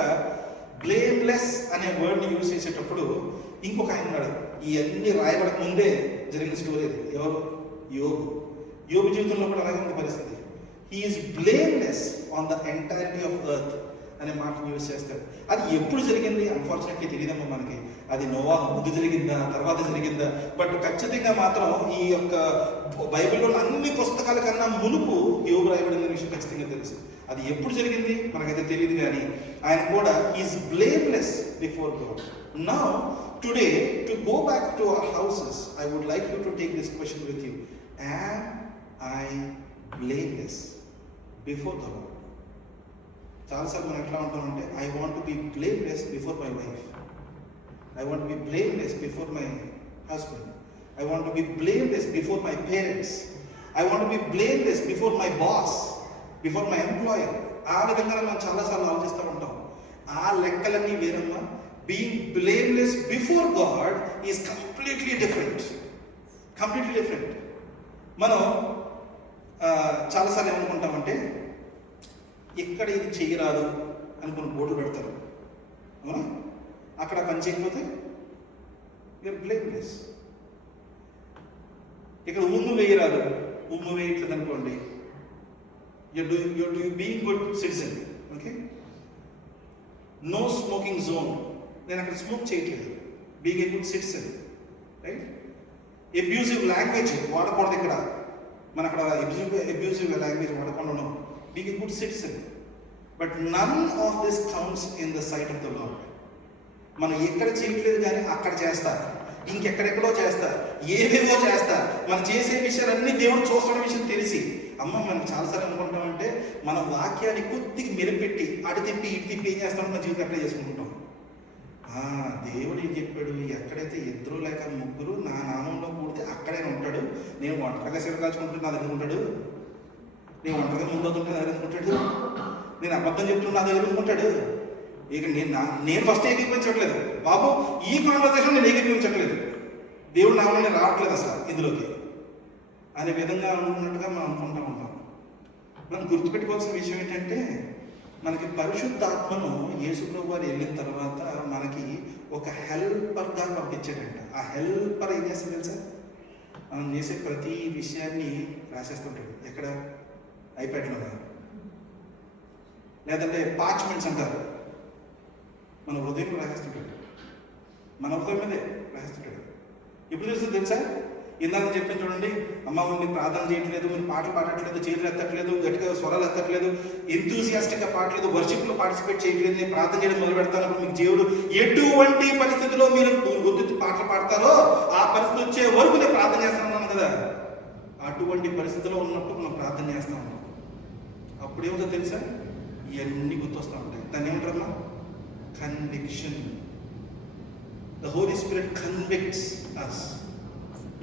బ్లేమ్లెస్ అనే వర్డ్ని యూజ్ చేసేటప్పుడు ఇంకొక ఆయన ఉన్నాడు. ఇవన్నీ రాయబడక ముందే జరిగిన స్టోరీ అది. ఎవరు? యోబు. యోబు జీవితంలో కూడా అలాగే ఉంది పరిస్థితి. He is blameless on the entirety of earth అనే మాటను యూజ్ చేస్తాడు. అది ఎప్పుడు జరిగింది అన్ఫార్చునేట్లీ తెలియదమ్మా మనకి. అది నోవా ముందు జరిగిందా తర్వాత జరిగిందా, బట్ ఖచ్చితంగా మాత్రం ఈ యొక్క బైబిల్లో అన్ని పుస్తకాల కన్నా మునుపు యోబు రాయబడిన విషయం ఖచ్చితంగా తెలుసు. అది ఎప్పుడు జరిగింది మనకైతే తెలియదు, కానీ ఆయన కూడా is blameless before God. Now today to go back to our houses, I would like you to take this question with you. Am I blameless before the Lord? చాలాసార్లు మనం ఎట్లా ఉంటామంటే I want to be blameless before my wife, I want to be blameless before my husband, I want to be blameless before my parents, I want to be blameless before my boss, before my employer. ఆ విధంగా మనం చాలాసార్లు ఆలోచిస్తూ ఉంటాం. ఆ లెక్కలన్నీ వేరమ్మా. Being blameless before God is completely different. Completely different. మనం చాలాసార్లు ఏమనుకుంటామంటే ఇక్కడ ఇది చేయరాదు అనుకుని బోర్డులు పెడతారు, అవునా? అక్కడ పని చేయకపోతే యూఆర్ బ్లేమ్లెస్. ఇక్కడ ఉమ్ము వేయరాదు, ఉమ్ము వేయట్లేదు అనుకోండి, you are doing being good citizen. Okay, no smoking zone, నేను అక్కడ స్మోక్ చేయట్లేదు, being a good citizen, right? Abusive language వాడకూడదు ఇక్కడ, మన అక్కడ అబ్యూజివ్ లాంగ్వేజ్ వాడకుండా ఉన్నాం, being a good citizen. But none of this counts in the sight of the Lord. మనం ఎక్కడ చేయట్లేదు కానీ అక్కడ చేస్తా, ఇంకెక్కడెక్కడో చేస్తా, ఏవేవో చేస్తా. మనం చేసే విషయాలన్నీ దేవుడు చూస్తున్న విషయం తెలిసి, అమ్మ మనం చాలాసార్లు అనుకుంటామంటే మన వాక్యాన్ని కొద్దిగా మెలిపెట్టి అటు తిప్పి ఇటు తిప్పి ఏం చేస్తామో మన జీవితం అక్కడే చేసుకుంటాం. దేవుడు ఏం చెప్పాడు, ఎక్కడైతే 2 లేక 3 నా నామంలో కూడితే అక్కడే ఉంటాడు. నేను ఒంటరిగా సిరకాల్చుకుంటే నా దగ్గర ఉంటాడు, నేను ఒంటరిగా ముందవుతుంటే నా దగ్గర ఉంటాడు, నేను అబద్ధం చెప్తుంటే నా దగ్గర ఉంటాడు. ఇక నేను ఫస్ట్ ఏకీపించట్లేదు బాబు, ఈ కాన్వర్సేషన్ నేను ఏకీపించట్లేదు, దేవుడు నామని రావట్లేదు అసలు ఇందులోకి అనే విధంగా ఉన్నట్టుగా మనం అనుకుంటూ ఉంటాం. మనం గుర్తుపెట్టుకోవాల్సిన విషయం ఏంటంటే మనకి పరిశుద్ధాత్మను యేసుప్రభు వారు వెళ్ళిన తర్వాత మనకి ఒక హెల్పర్గా పంపించాడంట. ఆ హెల్పర్ ఏం చేస్తాడు తెలుసా? మనం చేసే ప్రతి విషయాన్ని రాసేస్తుంటాడు. ఎక్కడ? ఐప్యాడ్లో, లేదంటే పార్చ్మెంట్స్ అంటారు, మన హృదయంలో రాసేస్తుంటాడు. మన హృదయం మీదే రాసేస్తుంటాడు. ఇప్పుడు తెలుస్తుంది తెలుసా? ఇందాక చెప్పాను చూడండి, అమ్మ మీరు ప్రార్థన చేయట్లేదు, మీరు పాటలు పాడట్లేదు, చేతులు ఎత్తట్లేదు, గట్టిగా స్వరాలు ఎత్తట్లేదు, ఎంతూసియాస్టిక్గా పాడట్లేదు, వర్షిప్లో పార్టిసిపేట్ చేయట్లేదు, నేను ప్రార్థన చేయడం మొదలు పెడతాను. మీకు దేవుడు ఎటువంటి పరిస్థితిలో మీరు గుర్తు పాటలు పాడతారో ఆ పరిస్థితి వచ్చే వరకు నేను ప్రార్థన చేస్తాను కదా. అటువంటి పరిస్థితిలో ఉన్నప్పుడు మనం ప్రార్థన చేస్తూ ఉంటాం. అప్పుడేమిటో తెలుసా? ఇవన్నీ గుర్తొస్తూ ఉంటాయి. దాన్ని ఏమంటారమ్మా? Conviction. The Holy Spirit convicts us.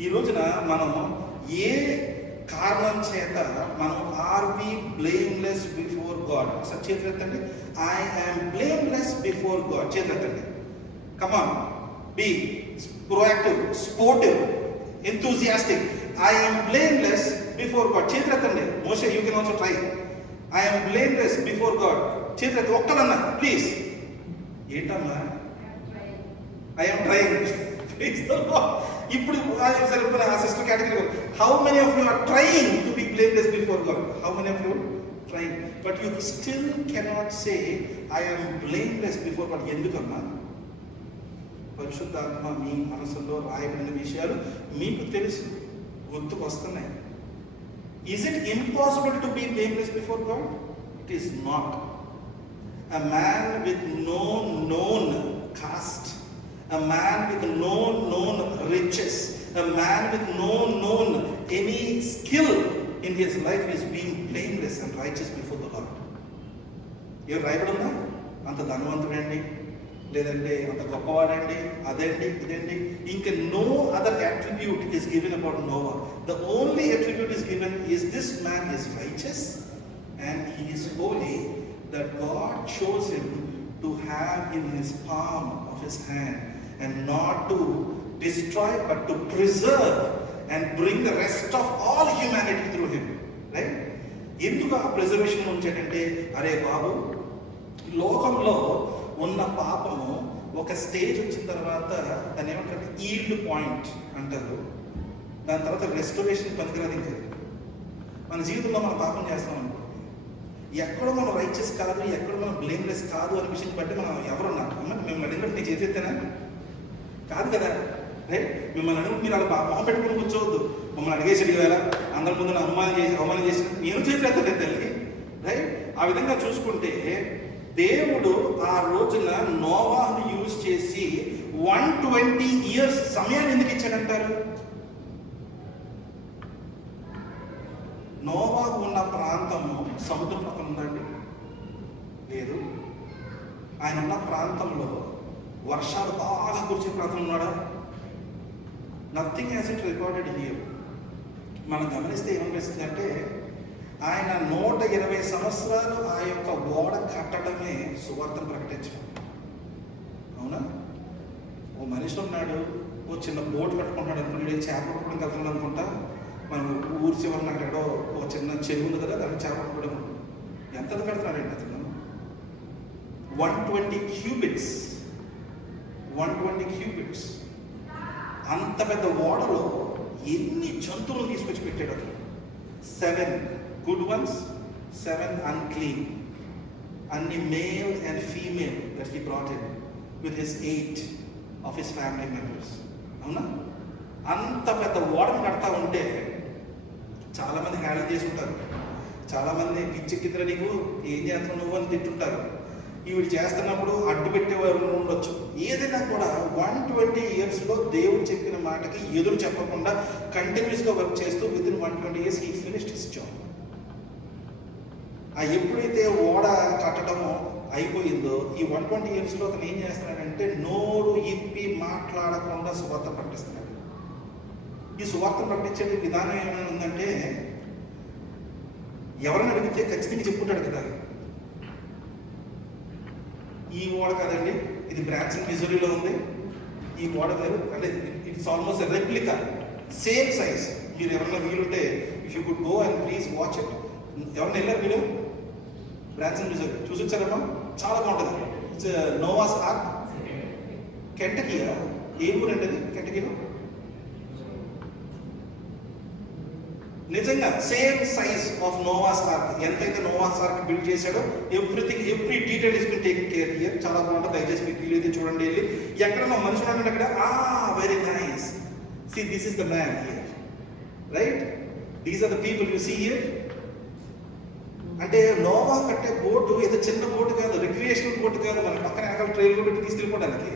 ఈ రోజున మనం ఏ కారణం చేత మనం are we blameless before God? ఒకసారి చేతులు ఎత్తండి. I am blameless before God. చేతులు ఎత్తండి. Come on, be proactive, sportive, enthusiastic. I am blameless before God. చేతులు ఎత్తండి. మోషే, you can also try. I am blameless before God. చేతులు ఎత్తి ఒక్కలన్నా ప్లీజ్. ఏంటమ్మా? I am trying. ఇప్పుడు సరిపోయిన ఆ sister category. How many of you are trying to be blameless before God? How many of you trying? But you still cannot say I am blameless before God. ఎందుకమ్మా? పరిశుద్ధాత్మ మీ మనసులో రాయబడిన విషయాలు మీకు తెలుసు, గుర్తుకు వస్తున్నాయి. Is it impossible to be blameless before God? It is not. A man with no known caste, a man with no known riches, a man with no known any skill in his life is being blameless and righteous before the Lord. ఏం రాయబడుందా? అంత ధనవంతుడండి, లేదంటే అంత గొప్పవాడండి, అదండి ఇదండి. ఇంకా no other attribute is given about Noah. The only attribute is given is this man is righteous and he is holy, that God chose him to have in his palm of his hand, and not to destroy but to preserve and bring the rest of all humanity through him. Right? ఎందుకు ఆ preservation ఉంచాడంటే, అరే బాబు, లోకంలో ఉన్న పాపము ఒక stage వచ్చిన తర్వాత దాన్ని ఏమంటారు? ఈల్డ్ పాయింట్ అంటారు. దాని తర్వాత రెస్టోరేషన్ పనికిరాదు. ఇంకా మన జీవితంలో మనం పాపం చేస్తాం అనుకో, ఎక్కడో మనం రైచియస్ కాదు, ఎక్కడో మనం బ్లేమ్లెస్ కాదు అనే విషయం బట్టి మనం ఎవరున్నా అమ్మ మిమ్మల్ని అడిగినట్టు నీ చేతి ఎత్తేనా? కాదు కదా. రైట్? మిమ్మల్ని అడిగి మీరు అలా మొహం పెట్టుకుని కూర్చోవద్దు. మమ్మల్ని అడిగేసి అడిగేలా అందరి ముందు అవమానం చేసి నేను చేతులు ఎత్తలేదు తల్లి. రైట్? ఆ విధంగా చూసుకుంటే దేవుడు ఆ రోజున నోవాహును యూజ్ చేసి 120 years సమయాన్ని ఎందుకు ఇచ్చాడంటారు? నోవాహు ఉన్న ప్రాంతము సముద్రం పక్కన ఉందండి? లేదు. ఆయన ఉన్న ప్రాంతంలో వర్షాలు బాగా కురిసే ప్రాంతం ఉన్నాడా? Nothing has it recorded here. మనం గమనిస్తే ఏమనిపిస్తుందంటే, ఆయన 120 సంవత్సరాలు ఆ యొక్క ఓడ కట్టడమే సువార్తను ప్రకటించడం. అవునా? ఓ మనిషి ఉన్నాడు, ఓ చిన్న బోట్ కట్టుకుంటాడు అనుకుంటే, చేప పట్టుకోవడం కలుగుతుంది అనుకుంటా. మనం ఊరి చివరిన అక్కడో ఒక చిన్న చెరువు ఉంది కదా, దాన్ని చేప పట్టుకోవడం. ఎంత కడుతున్నాడండి అతను? 120 cubits. 120 cubits. అంత పెద్ద ఓడలో ఎన్ని జంతువులు తీసుకొచ్చి పెట్టాడు అతను? 7 good ones, 7 unclean. Only male and female that he brought in with his 8 of his family members. అవునా? అంత పెద్ద ఓడను కడతా ఉంటే చాలామంది హ్యాండిల్ చేసి ఉంటారు. చాలామంది పిచ్చెక్కిద్దరు నీకు ఏం చేస్తున్నావు నువ్వు అని తింటుంటారు. ఈవిడ చేస్తున్నప్పుడు అడ్డు పెట్టేవారు ఉండొచ్చు. ఏదైనా కూడా 120 yearsలో దేవుడు చెప్పిన మాటకి ఎదురు చెప్పకుండా కంటిన్యూస్గా వర్క్ చేస్తూ within 120 years he finished his job. ఆ ఎప్పుడైతే ఓడ కట్టడమో అయిపోయిందో, ఈ 120 yearsలో అతను ఏం చేస్తున్నాడంటే నోరు ఇప్పి మాట్లాడకుండా సువార్త ప్రకటిస్తున్నాడు. ఈ సువార్త ప్రకటించే విధానం ఏమైనా ఉందంటే, ఎవరిని అడిగితే ఖచ్చితంగా చెప్పుకుంటాడు కదా, ఈ ఓడ కదండి, ఇది బ్రాన్సన్ మిజోరీలో ఉంది, ఈ ఓడ వేరు అంటే it's almost replica, same size. మీరు ఎవరైనా వీలుంటే if you could go and please watch it. ఎవరైనా వెళ్ళారు మీరు? బ్రాన్సన్ మ్యూజియం చూసి వచ్చారమ్మా, చాలా బాగుంటుంది. It's నోవాస్ arc. కెంటకీయా, ఏ ఊరండి అది కెంటకీలో? నిజంగా సేమ్ సైజ్ ఆఫ్ నోవాస్ ఆర్క్. ఎంతైతే నోవాస్ ఆర్క్ బిల్డ్ చేశాడో everything, every detail is been taken care here. చాలా బాగుంటుంది. దయచేసి మీకు వీలైతే చూడండి. వెళ్ళి ఎక్కడన్నా మనుషులు అంటే అక్కడ very nice. See, this is the man here, right? These are the people you see here. అంటే నోవా కట్టే బోటు ఏదో చిన్న బోటు కాదు, రిక్రియేషనల్ బోటు కాదు. మన పక్కన వెనకాల ట్రైల్ కూడా పెట్టి తీసుకెళ్ళిపోవడానికి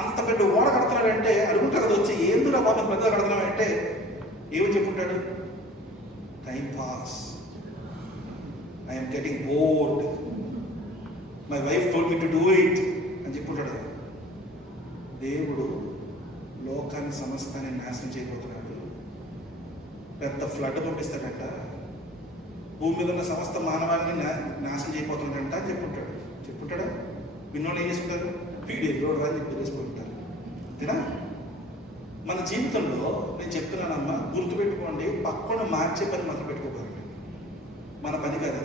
అంత పెద్ద ఓడ కడుతున్నాడంటే అడుగుంటారు కదా వచ్చి, ఏందురా బాబు పెద్దగా కడుతున్నాడంటే ఏమని చెప్పుంటాడు? Time pass, I'm getting bored, my wife told me to do it అని చెప్పుంటాడు. దేవుడు లోకాన్ని సమస్తాన్ని నాశనం చేయబోతున్నాడు. పెద్ద ఫ్లడ్ పంపిస్తాడంట, భూమి మీద ఉన్న సమస్త మానవాన్ని నాశనం చేయబోతున్నాడంట అని చెప్పుంటాడా? విన్నోళ్ళు ఏం చేసుకుంటారు? వీడియో రోడ్ అని చెప్పి చేసుకుంటారు. అంతేనా? మన జీవితంలో నేను చెప్తున్నానమ్మా, గుర్తుపెట్టుకోండి, పక్కన మార్చే పని మొదలు పెట్టుకోకండి. మన పని కాదు.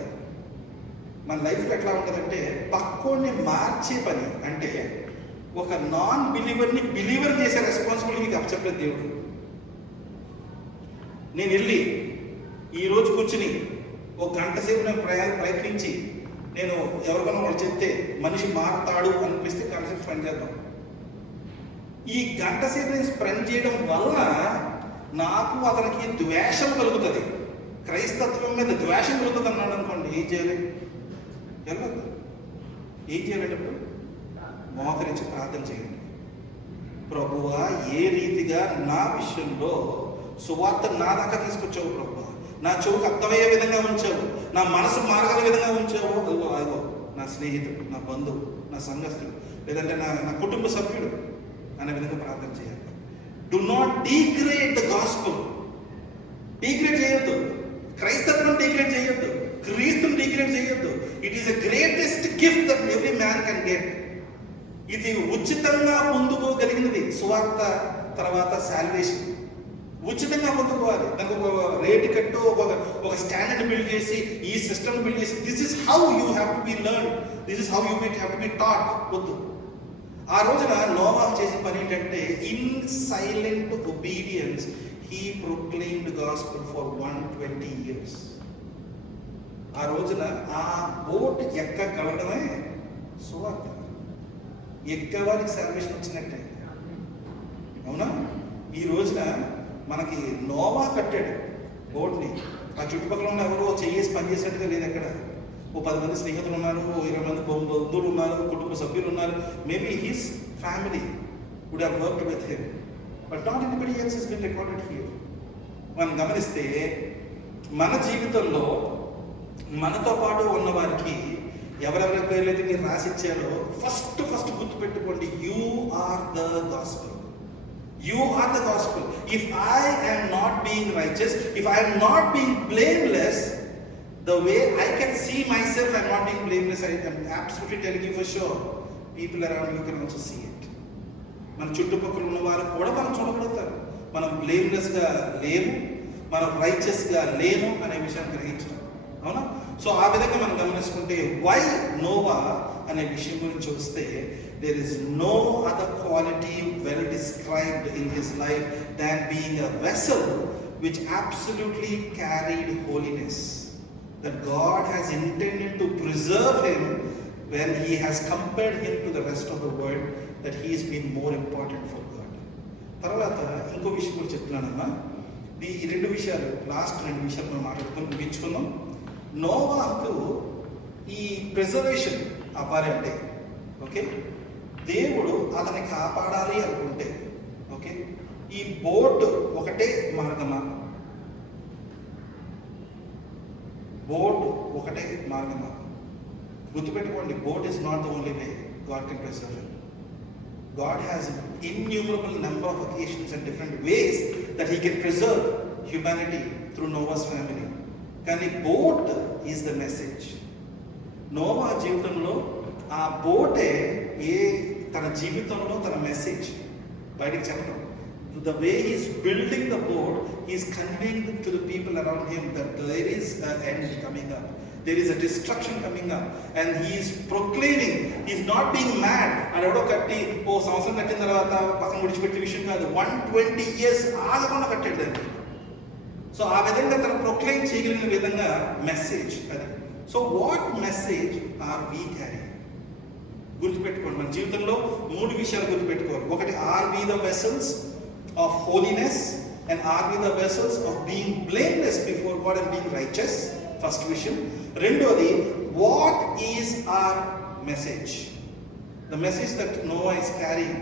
మన లైఫ్లో ఎట్లా ఉంటుందంటే పక్కోడిని మార్చే పని. అంటే ఒక నాన్ బిలీవర్ని బిలీవర్ చేసే రెస్పాన్సిబిలిటీ మీకు అప్పచెప్పలేదు దేవుడు. నేను వెళ్ళి ఈరోజు కూర్చుని ఒక గంట సేపు నేను ప్రయత్నించి నేను ఎవరికైనా వాళ్ళు చెప్తే మనిషి మారుతాడు అనిపిస్తే గంట సేపు స్పెండ్ చేద్దాం. ఈ గంట సేపు నేను స్పెండ్ చేయడం వల్ల నాకు అతనికి ద్వేషం కలుగుతుంది, క్రైస్తత్వం మీద ద్వేషం కలుగుతుంది అన్నాడు అనుకోండి, ఏం చేయాలి? వెళ్ళొద్దు. ఏం చేయాలంటే మోకరించి ప్రార్థన చేయండి. ప్రభువా, ఏ రీతిగా నా విషయంలో సువార్త నా దాకా తీసుకొచ్చావు ప్రభువా, నా చెవుకు అర్థమయ్యే విధంగా ఉంచావు, నా మనసు మారగల విధంగా ఉంచావు. అదిగో నా స్నేహితుడు, నా బంధువు, నా సంఘస్థుడు, లేదంటే నా కుటుంబ సభ్యుడు అనే విధంగా ప్రార్థన చేయాలి. Do not degrade the gospel. Degrade చేయొద్దు. క్రైస్తత్వం డీగ్రేడ్ చేయొద్దు. క్రీస్తుని డీగ్రేడ్ చేయొద్దు. It is the greatest gift that every man can get. ఇది ఉచితంగా పొందుకోగలిగినది. సువార్త తర్వాత సాల్వేషన్ ఉచితంగా పొందుకోవాలి. దానికి ఒక రేటు కట్టు, ఒక స్టాండర్డ్ బిల్డ్ చేసి, ఈ సిస్టమ్ బిల్డ్ చేసి, this is how you have to be learn, this is how you have to be taught వద్దు. ఆ రోజున నోవా చేసిన పని ఏంటంటే in silent obedience he proclaimed gospel for 120 years. ఆ రోజున ఆ బోట్ ఎక్కగలగడమే సువార్త. ఎక్కవారికి సాల్వేషన్ వచ్చినట్టే. అవునా? ఈ రోజున మనకి నోవా కట్టాడు బోట్ని. ఆ చుట్టుపక్కల ఉన్న ఎవరో చేసి పనిచేసినట్టుగా లేదు. ఎక్కడ ఓ 10 మంది స్నేహితులు ఉన్నారు, ఓ 20 మంది బంధువులు ఉన్నారు, కుటుంబ సభ్యులు ఉన్నారు. Maybe his family would have worked with him, but not anybody else has been recorded here. మనం గమనిస్తే మన జీవితంలో మనతో పాటు ఉన్న వారికి ఎవరెవరి పేర్లు అయితే మీరు రాసిచ్చారో ఫస్ట్ గుర్తుపెట్టుకోండి, you are the gospel. You are the gospel. If I am not being righteous, if I am not being blameless, the way I can see myself, I am not being blameless. I am absolutely telling you for sure. People around you can also see it. మన చుట్టుపక్కల ఉన్న వారు కూడా మనం చూడగలుగుతారు. మనం బ్లేమ్లెస్గా లేము, మనం రైచియస్గా లేము అనే విషయాన్ని గ్రహించడం. అవునా? సో ఆ విధంగా మనం గమనించుకుంటే వై నోవా అనే విషయం గురించి వస్తే, there is no other quality well described in his life than being a vessel which absolutely carried holiness, that God has intended to preserve him when he has compared him to the rest of the world, that he has been more important for God. తర్వాత ఇంకో విషయం కూడా చెప్తున్నానమ్మా. ఈ 2 విషయాలు, last 2 విషయాలు మనం మాట్లాడుకొని ముగించుకుందాం. నోవాకు ఈ ప్రిజర్వేషన్ అవ్వాలంటే, ఓకే, దేవుడు అతన్ని కాపాడాలి అనుకుంటే, ఓకే, ఈ బోట్ ఒకటే మార్గమా? బోట్ ఒకటే మార్గమా? గుర్తుపెట్టుకోండి, boat is not the only way God can preserve him. God has innumerable number of occasions and different ways that he can preserve humanity through Noah's family. కానీ boat is the message. నోవా జీవితంలో ఆ బోటే తన జీవితంలో తన message బయటికి చెప్పడం. The way he is building the boat, he is conveying to the people around him that there is an end coming up. there is a destruction coming up, and he is proclaiming, he is not being mad. అడవడో కట్టి ఓ సంవత్సరం కట్టిన తర్వాత పక్కన విడిచిపెట్టే విషయం కాదు. 120 years ఆగకుండా కట్టాడు దాన్ని. సో ఆ విధంగా తను ప్రొక్లెయిమ్ చేయగలిగిన విధంగా మెసేజ్ అది. So what message are we carry? గుర్తుపెట్టుకోండి, మన జీవితంలో 3 విషయాలు గుర్తుపెట్టుకోవాలి. ఒకటి, are we the vessels of holiness, and are we the vessels of being blameless before God and being righteous. First విషయం. రెండోది, what is our message? The message that Noah is carrying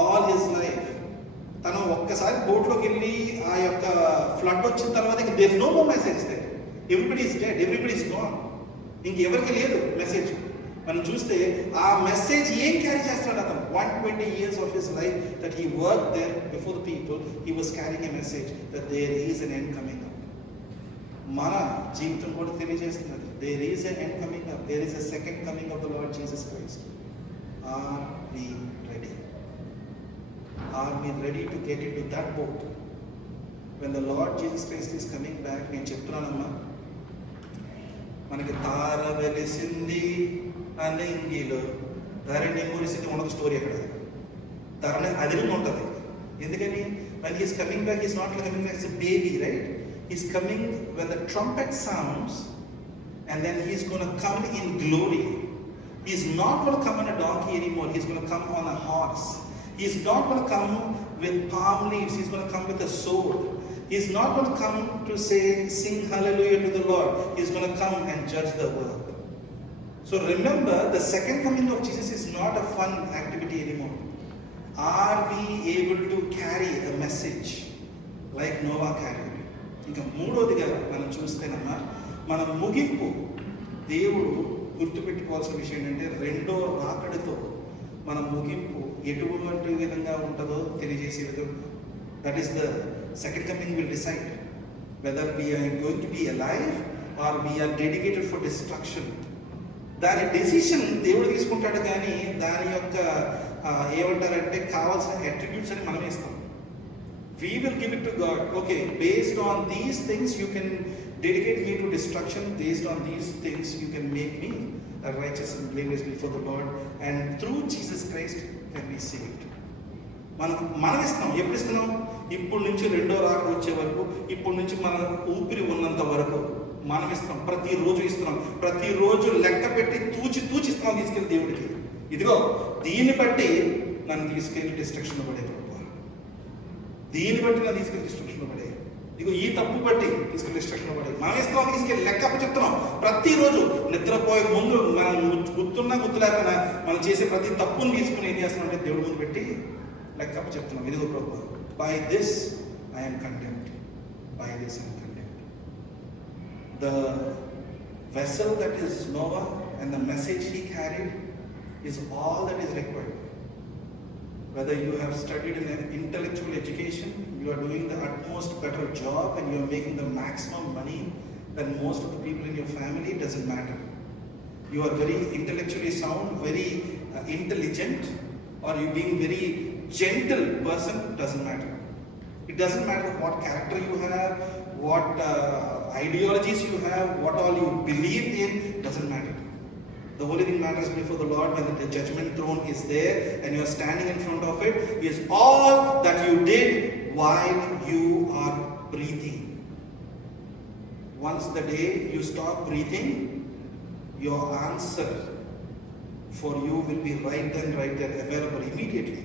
all his life. తను ఒక్కసారి బోట్లోకి వెళ్ళి ఆ యొక్క flood వచ్చిన తర్వాత ఇంక there is no more message there. Everybody is dead, everybody is gone. ఇంకెవరికి లేదు మెసేజ్. మనం చూస్తే ఆ మెసేజ్ ఏం క్యారీ చేస్తున్నాడు అతను? 120 years of his life that he worked there before the people, he was carrying a message that there is an end coming up. మన జీవితం కూడా తెలియజేస్తున్నది, there is an end coming up, there is a second coming of the Lord Jesus Christ. Are we ready? Are we ready to get into that boat when the Lord Jesus Christ is coming back? నేను చెప్తున్నానమ్మా, మనకి తార వెలిసింది అనంగిలో ధరణి మురిసింది ఉండదు story. అక్కడ ధరణి అదిరిగా ఉంటుంది. ఎందుకని? when he is coming back, he is not coming back as a baby, right? He is coming when the trumpet sounds, and then he is going to come in glory. He is not going to come on a donkey anymore. He is going to come on a horse. He is not going to come with palm leaves. He is going to come with a sword. He is not going to come to say, sing hallelujah to the Lord. He is going to come and judge the world. So remember, the second coming of Jesus is not a fun activity anymore. Are we able to carry a message like Noah carried? ఇంకా మూడోదిగా మనం చూస్తేనమ్మా, మన ముగింపు దేవుడు గుర్తుపెట్టుకోవాల్సిన విషయం ఏంటంటే, రెండో రాకడితో మన ముగింపు ఎటువంటి విధంగా ఉంటుందో తెలియజేసే విధం. That is the second coming will decide whether we are going to be alive or we are dedicated for destruction. దాని డెసిషన్ దేవుడు తీసుకుంటాడు, కానీ దాని యొక్క ఏమంటారంటే కావాల్సిన అట్రిబ్యూట్స్ అని మనం ఇస్తాం. We will give it to God. Okay, based on these things you can dedicate me to destruction. Based on these things you can make me a righteous and blameless before the Lord, and through Jesus Christ can be saved. మనం ఇస్తున్నాం. ఎప్పుడు ఇస్తున్నాం? ఇప్పుడు నుంచి రెండో రాక వచ్చే వరకు, ఇప్పుడు నుంచి మన ఊపిరి ఉన్నంత వరకు మనం ఇస్తున్నాం. ప్రతిరోజు ఇస్తున్నాం. ప్రతిరోజు లెక్క పెట్టి తూచి ఇస్తున్నాం తీసుకెళ్ళి దేవుడికి. ఇదిగో దీన్ని బట్టి నన్ను తీసుకెళ్ళి డిస్ట్రక్షన్ పడే ప్రభు, దీన్ని బట్టి నన్ను తీసుకెళ్ళి డిస్ట్రక్షన్ పడే, ఇదిగో ఈ తప్పు బట్టి తీసుకెళ్ళి డిస్ట్రక్షన్ పడే. మనం ఇస్తున్నాం, తీసుకెళ్ళి లెక్క చెప్తున్నాం. ప్రతిరోజు నిద్రపోయే ముందు మనం గుర్తున్నా గుర్తులేకపోయినా మనం చేసే ప్రతి తప్పును తీసుకుని ఏం చేస్తున్నాం అంటే దేవుడి ముందు పెట్టి లెక్క చెప్తున్నాం. ఇదిగో ప్రభు, by this I'm contempt, by this I'm contempt. The vessel that is Noah and the message he carried is all that is required. Whether you have studied in an intellectual education, you are doing the utmost better job, and you are making the maximum money than most of the people in your family, it doesn't matter. You are very intellectually sound, very intelligent, or you being very gentle person, doesn't matter. It doesn't matter what character you have, what ideologies you have, what all you believe in, doesn't matter. The only thing matters before the Lord when the judgment throne is there and you are standing in front of it is all that you did while you are breathing. Once the day you stop breathing, your answer for you will be right then, right there, available immediately.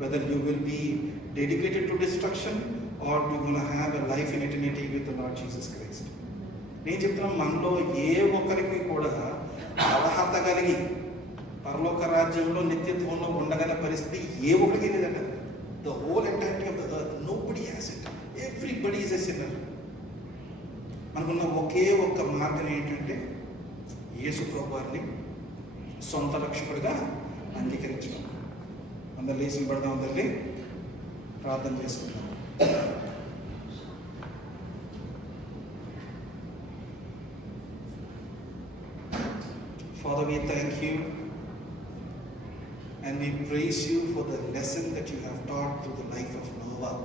Whether you will be dedicated to destruction or you will have a life in eternity with the Lord Jesus Christ. నేను చెప్తున్నాను, మనలో ఏ ఒక్కరికి కూడా అర్హత కలిగి పరలోక రాజ్యంలో నిత్యత్వంలో ఉండగల పరిస్థితి ఏ ఒక్కరికి లేదంట. The whole entirety of the earth, nobody has it. Everybody is a sinner. మనకున్న ఒకే ఒక్క మార్గం ఏంటంటే యేసు ప్రభువారిని సొంత రక్షకుడిగా అంగీకరించడం. అందరు లేచి పడదాం, అందరినీ ప్రార్థన చేసుకుందాం. Father, we thank you and we praise you for the lesson that you have taught through the life of Noah.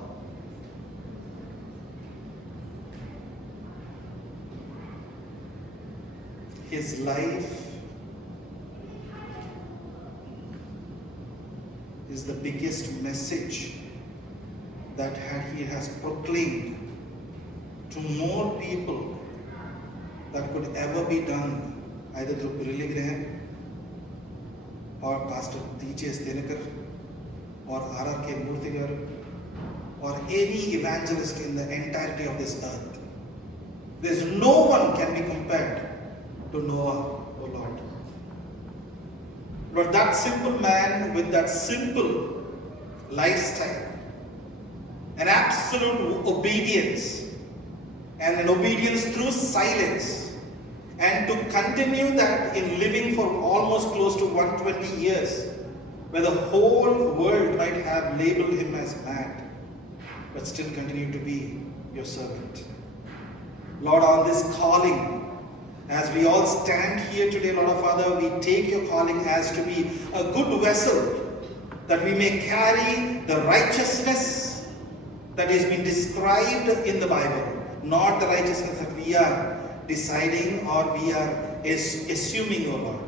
his life is the biggest message that he has proclaimed to more people that could ever be done either through Billy Graham or Pastor D.J. Stenekar or R.R.K. Murthy garu or any evangelist in the entirety of this earth. There's no one can be compared to Noah, O Lord. Lord, that simple man with that simple lifestyle, an absolute obedience, and an obedience through silence, and to continue that in living for almost close to 120 years, where the whole world might have labeled him as mad, but still continue to be your servant. Lord, on this calling, as we all stand here today, Lord our Father, we take your calling as to be a good vessel, that we may carry the righteousness that has been described in the Bible, not the righteousness that we are deciding or we are assuming, O Lord.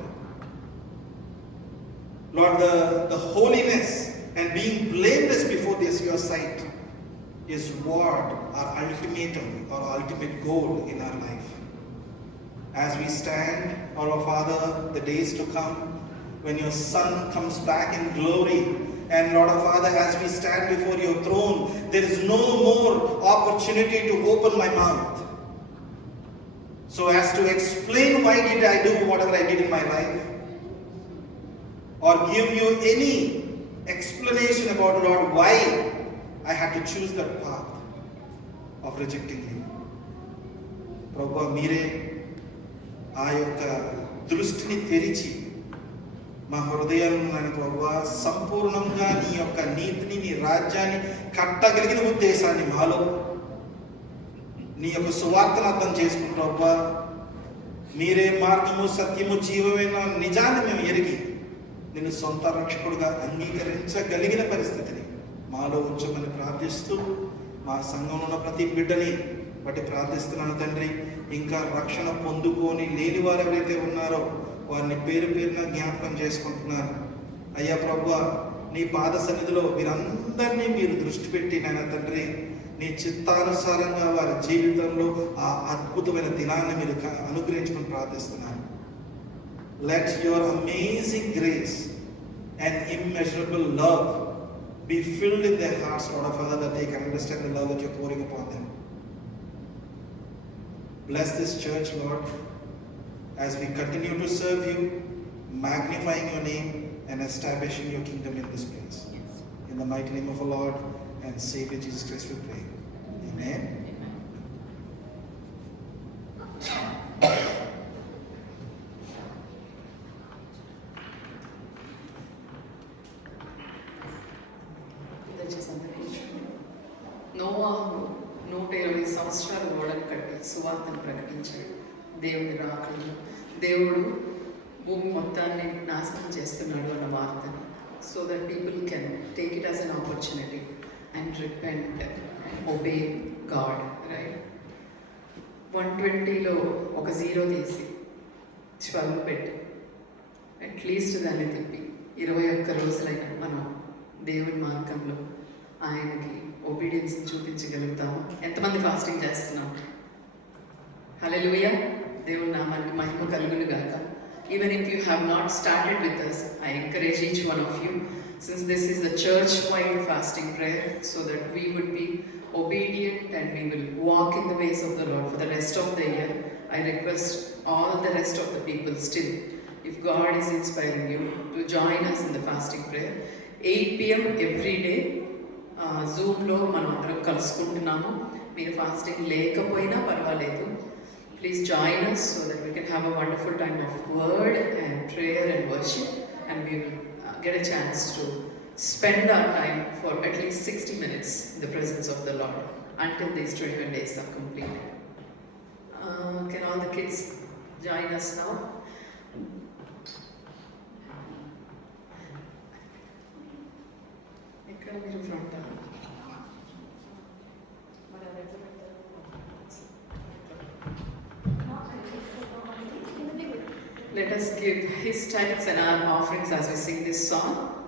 Lord, the holiness and being blameless before this your sight is what our ultimatum or ultimate goal in our life. As we stand, our Father, the days to come, when your Son comes back in glory, and Lord our Father, as we stand before your throne, there is no more opportunity to open my mouth so as to explain why did I do whatever I did in my life, or give you any explanation about, Lord, why I had to choose that path of rejecting you. Prabhu, మీరే ఆ యొక్క దృష్టిని తెరిచి మా హృదయాలను ప్రభువా సంపూర్ణంగా నీ యొక్క నీతిని, నీ రాజ్యాన్ని కట్టగలిగిన ఉద్దేశాన్ని మాలో నీ యొక్క సువార్తను అర్థం చేసుకున్న ప్రభువా, మీరే మార్గము, సత్యము, జీవమైన నిజాన్ని మేము ఎరిగి నిన్ను సొంత రక్షకుడుగా అంగీకరించగలిగిన పరిస్థితిని మాలో ఉంచమని ప్రార్థిస్తూ, మా సంఘంలో ఉన్న ప్రతి బిడ్డని బట్టి ప్రార్థిస్తున్నాను తండ్రి. ఇంకా రక్షణ పొందుకొని లేని వారు ఎవరైతే ఉన్నారో వారిని పేరు పేరున జ్ఞాపకం చేసుకుంటున్నారు. అయ్యా ప్రభువా, నీ పాద సన్నిధిలో వీరందరినీ మీరు దృష్టి పెట్టి నాయన తండ్రి, నీ చిత్తానుసారంగా వారి జీవితంలో ఆ అద్భుతమైన దినాన్ని మీరు అనుగ్రహించమని ప్రార్థిస్తున్నాను. Let your amazing grace and immeasurable love be filled in their hearts, Lord of Father, that they can understand the love that you're pouring upon them. Bless this church, Lord, as we continue to serve you, magnifying your name and establishing your kingdom in this place. In the mighty name of our Lord and Savior Jesus Christ we pray. Amen. నోవాహు 120 సంవత్సరాలు ఓడను కట్టి సువార్తను ప్రకటించాడు. దేవుని రాకడను, దేవుడు భూమి మొత్తాన్ని నాశనం చేస్తున్నాడు అన్న వార్తని, so that people can take it as an opportunity and repent and obey God, right? 120లో ఒక 0 తీసి 12 పెట్టి అట్లీస్ట్ దాన్ని తిప్పి 21 రోజులైనా మనం దేవుని మార్గంలో ఆయనకి ఒబీడియన్స్ని చూపించగలుగుతాము. ఎంతమంది ఫాస్టింగ్ చేస్తున్నాం? హల్లెలూయా, దేవుని నామానికి మహిమ కలుగును గాక. Even if you have not started with us, I encourage each one of you, since this is a church-wide fasting prayer, so that we would be obedient and we will walk in the ways of the Lord for the rest of the year. I request all the rest of the people still, if God is inspiring you, to join us in the fasting prayer. 8 p.m. every day. జూమ్లో మనం అందరం కలుసుకుంటున్నాము. మీరు fasting లేకపోయినా పర్వాలేదు, please join us so that we can have a wonderful time of word and prayer and worship, and we will get a chance to spend our time for at least 60 minutes in the presence of the Lord until these 21 days are completed. Can all the kids join us now? ఇక్కడ మీరు front let us give his tithes and our offerings as we sing this song.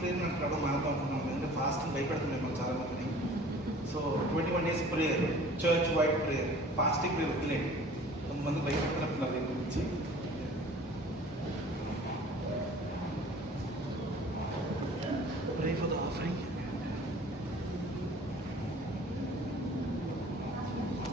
Prayer నాకు రావడం మాత్రం అనుకున్నాను, ఎందుకంటే fasting భయపెడుతున్నాయి మనం చాలా మందిని. So 21 days prayer, church wide prayer, fasting prayer వదిలేండి. కొంతమంది భయపెడుతున్న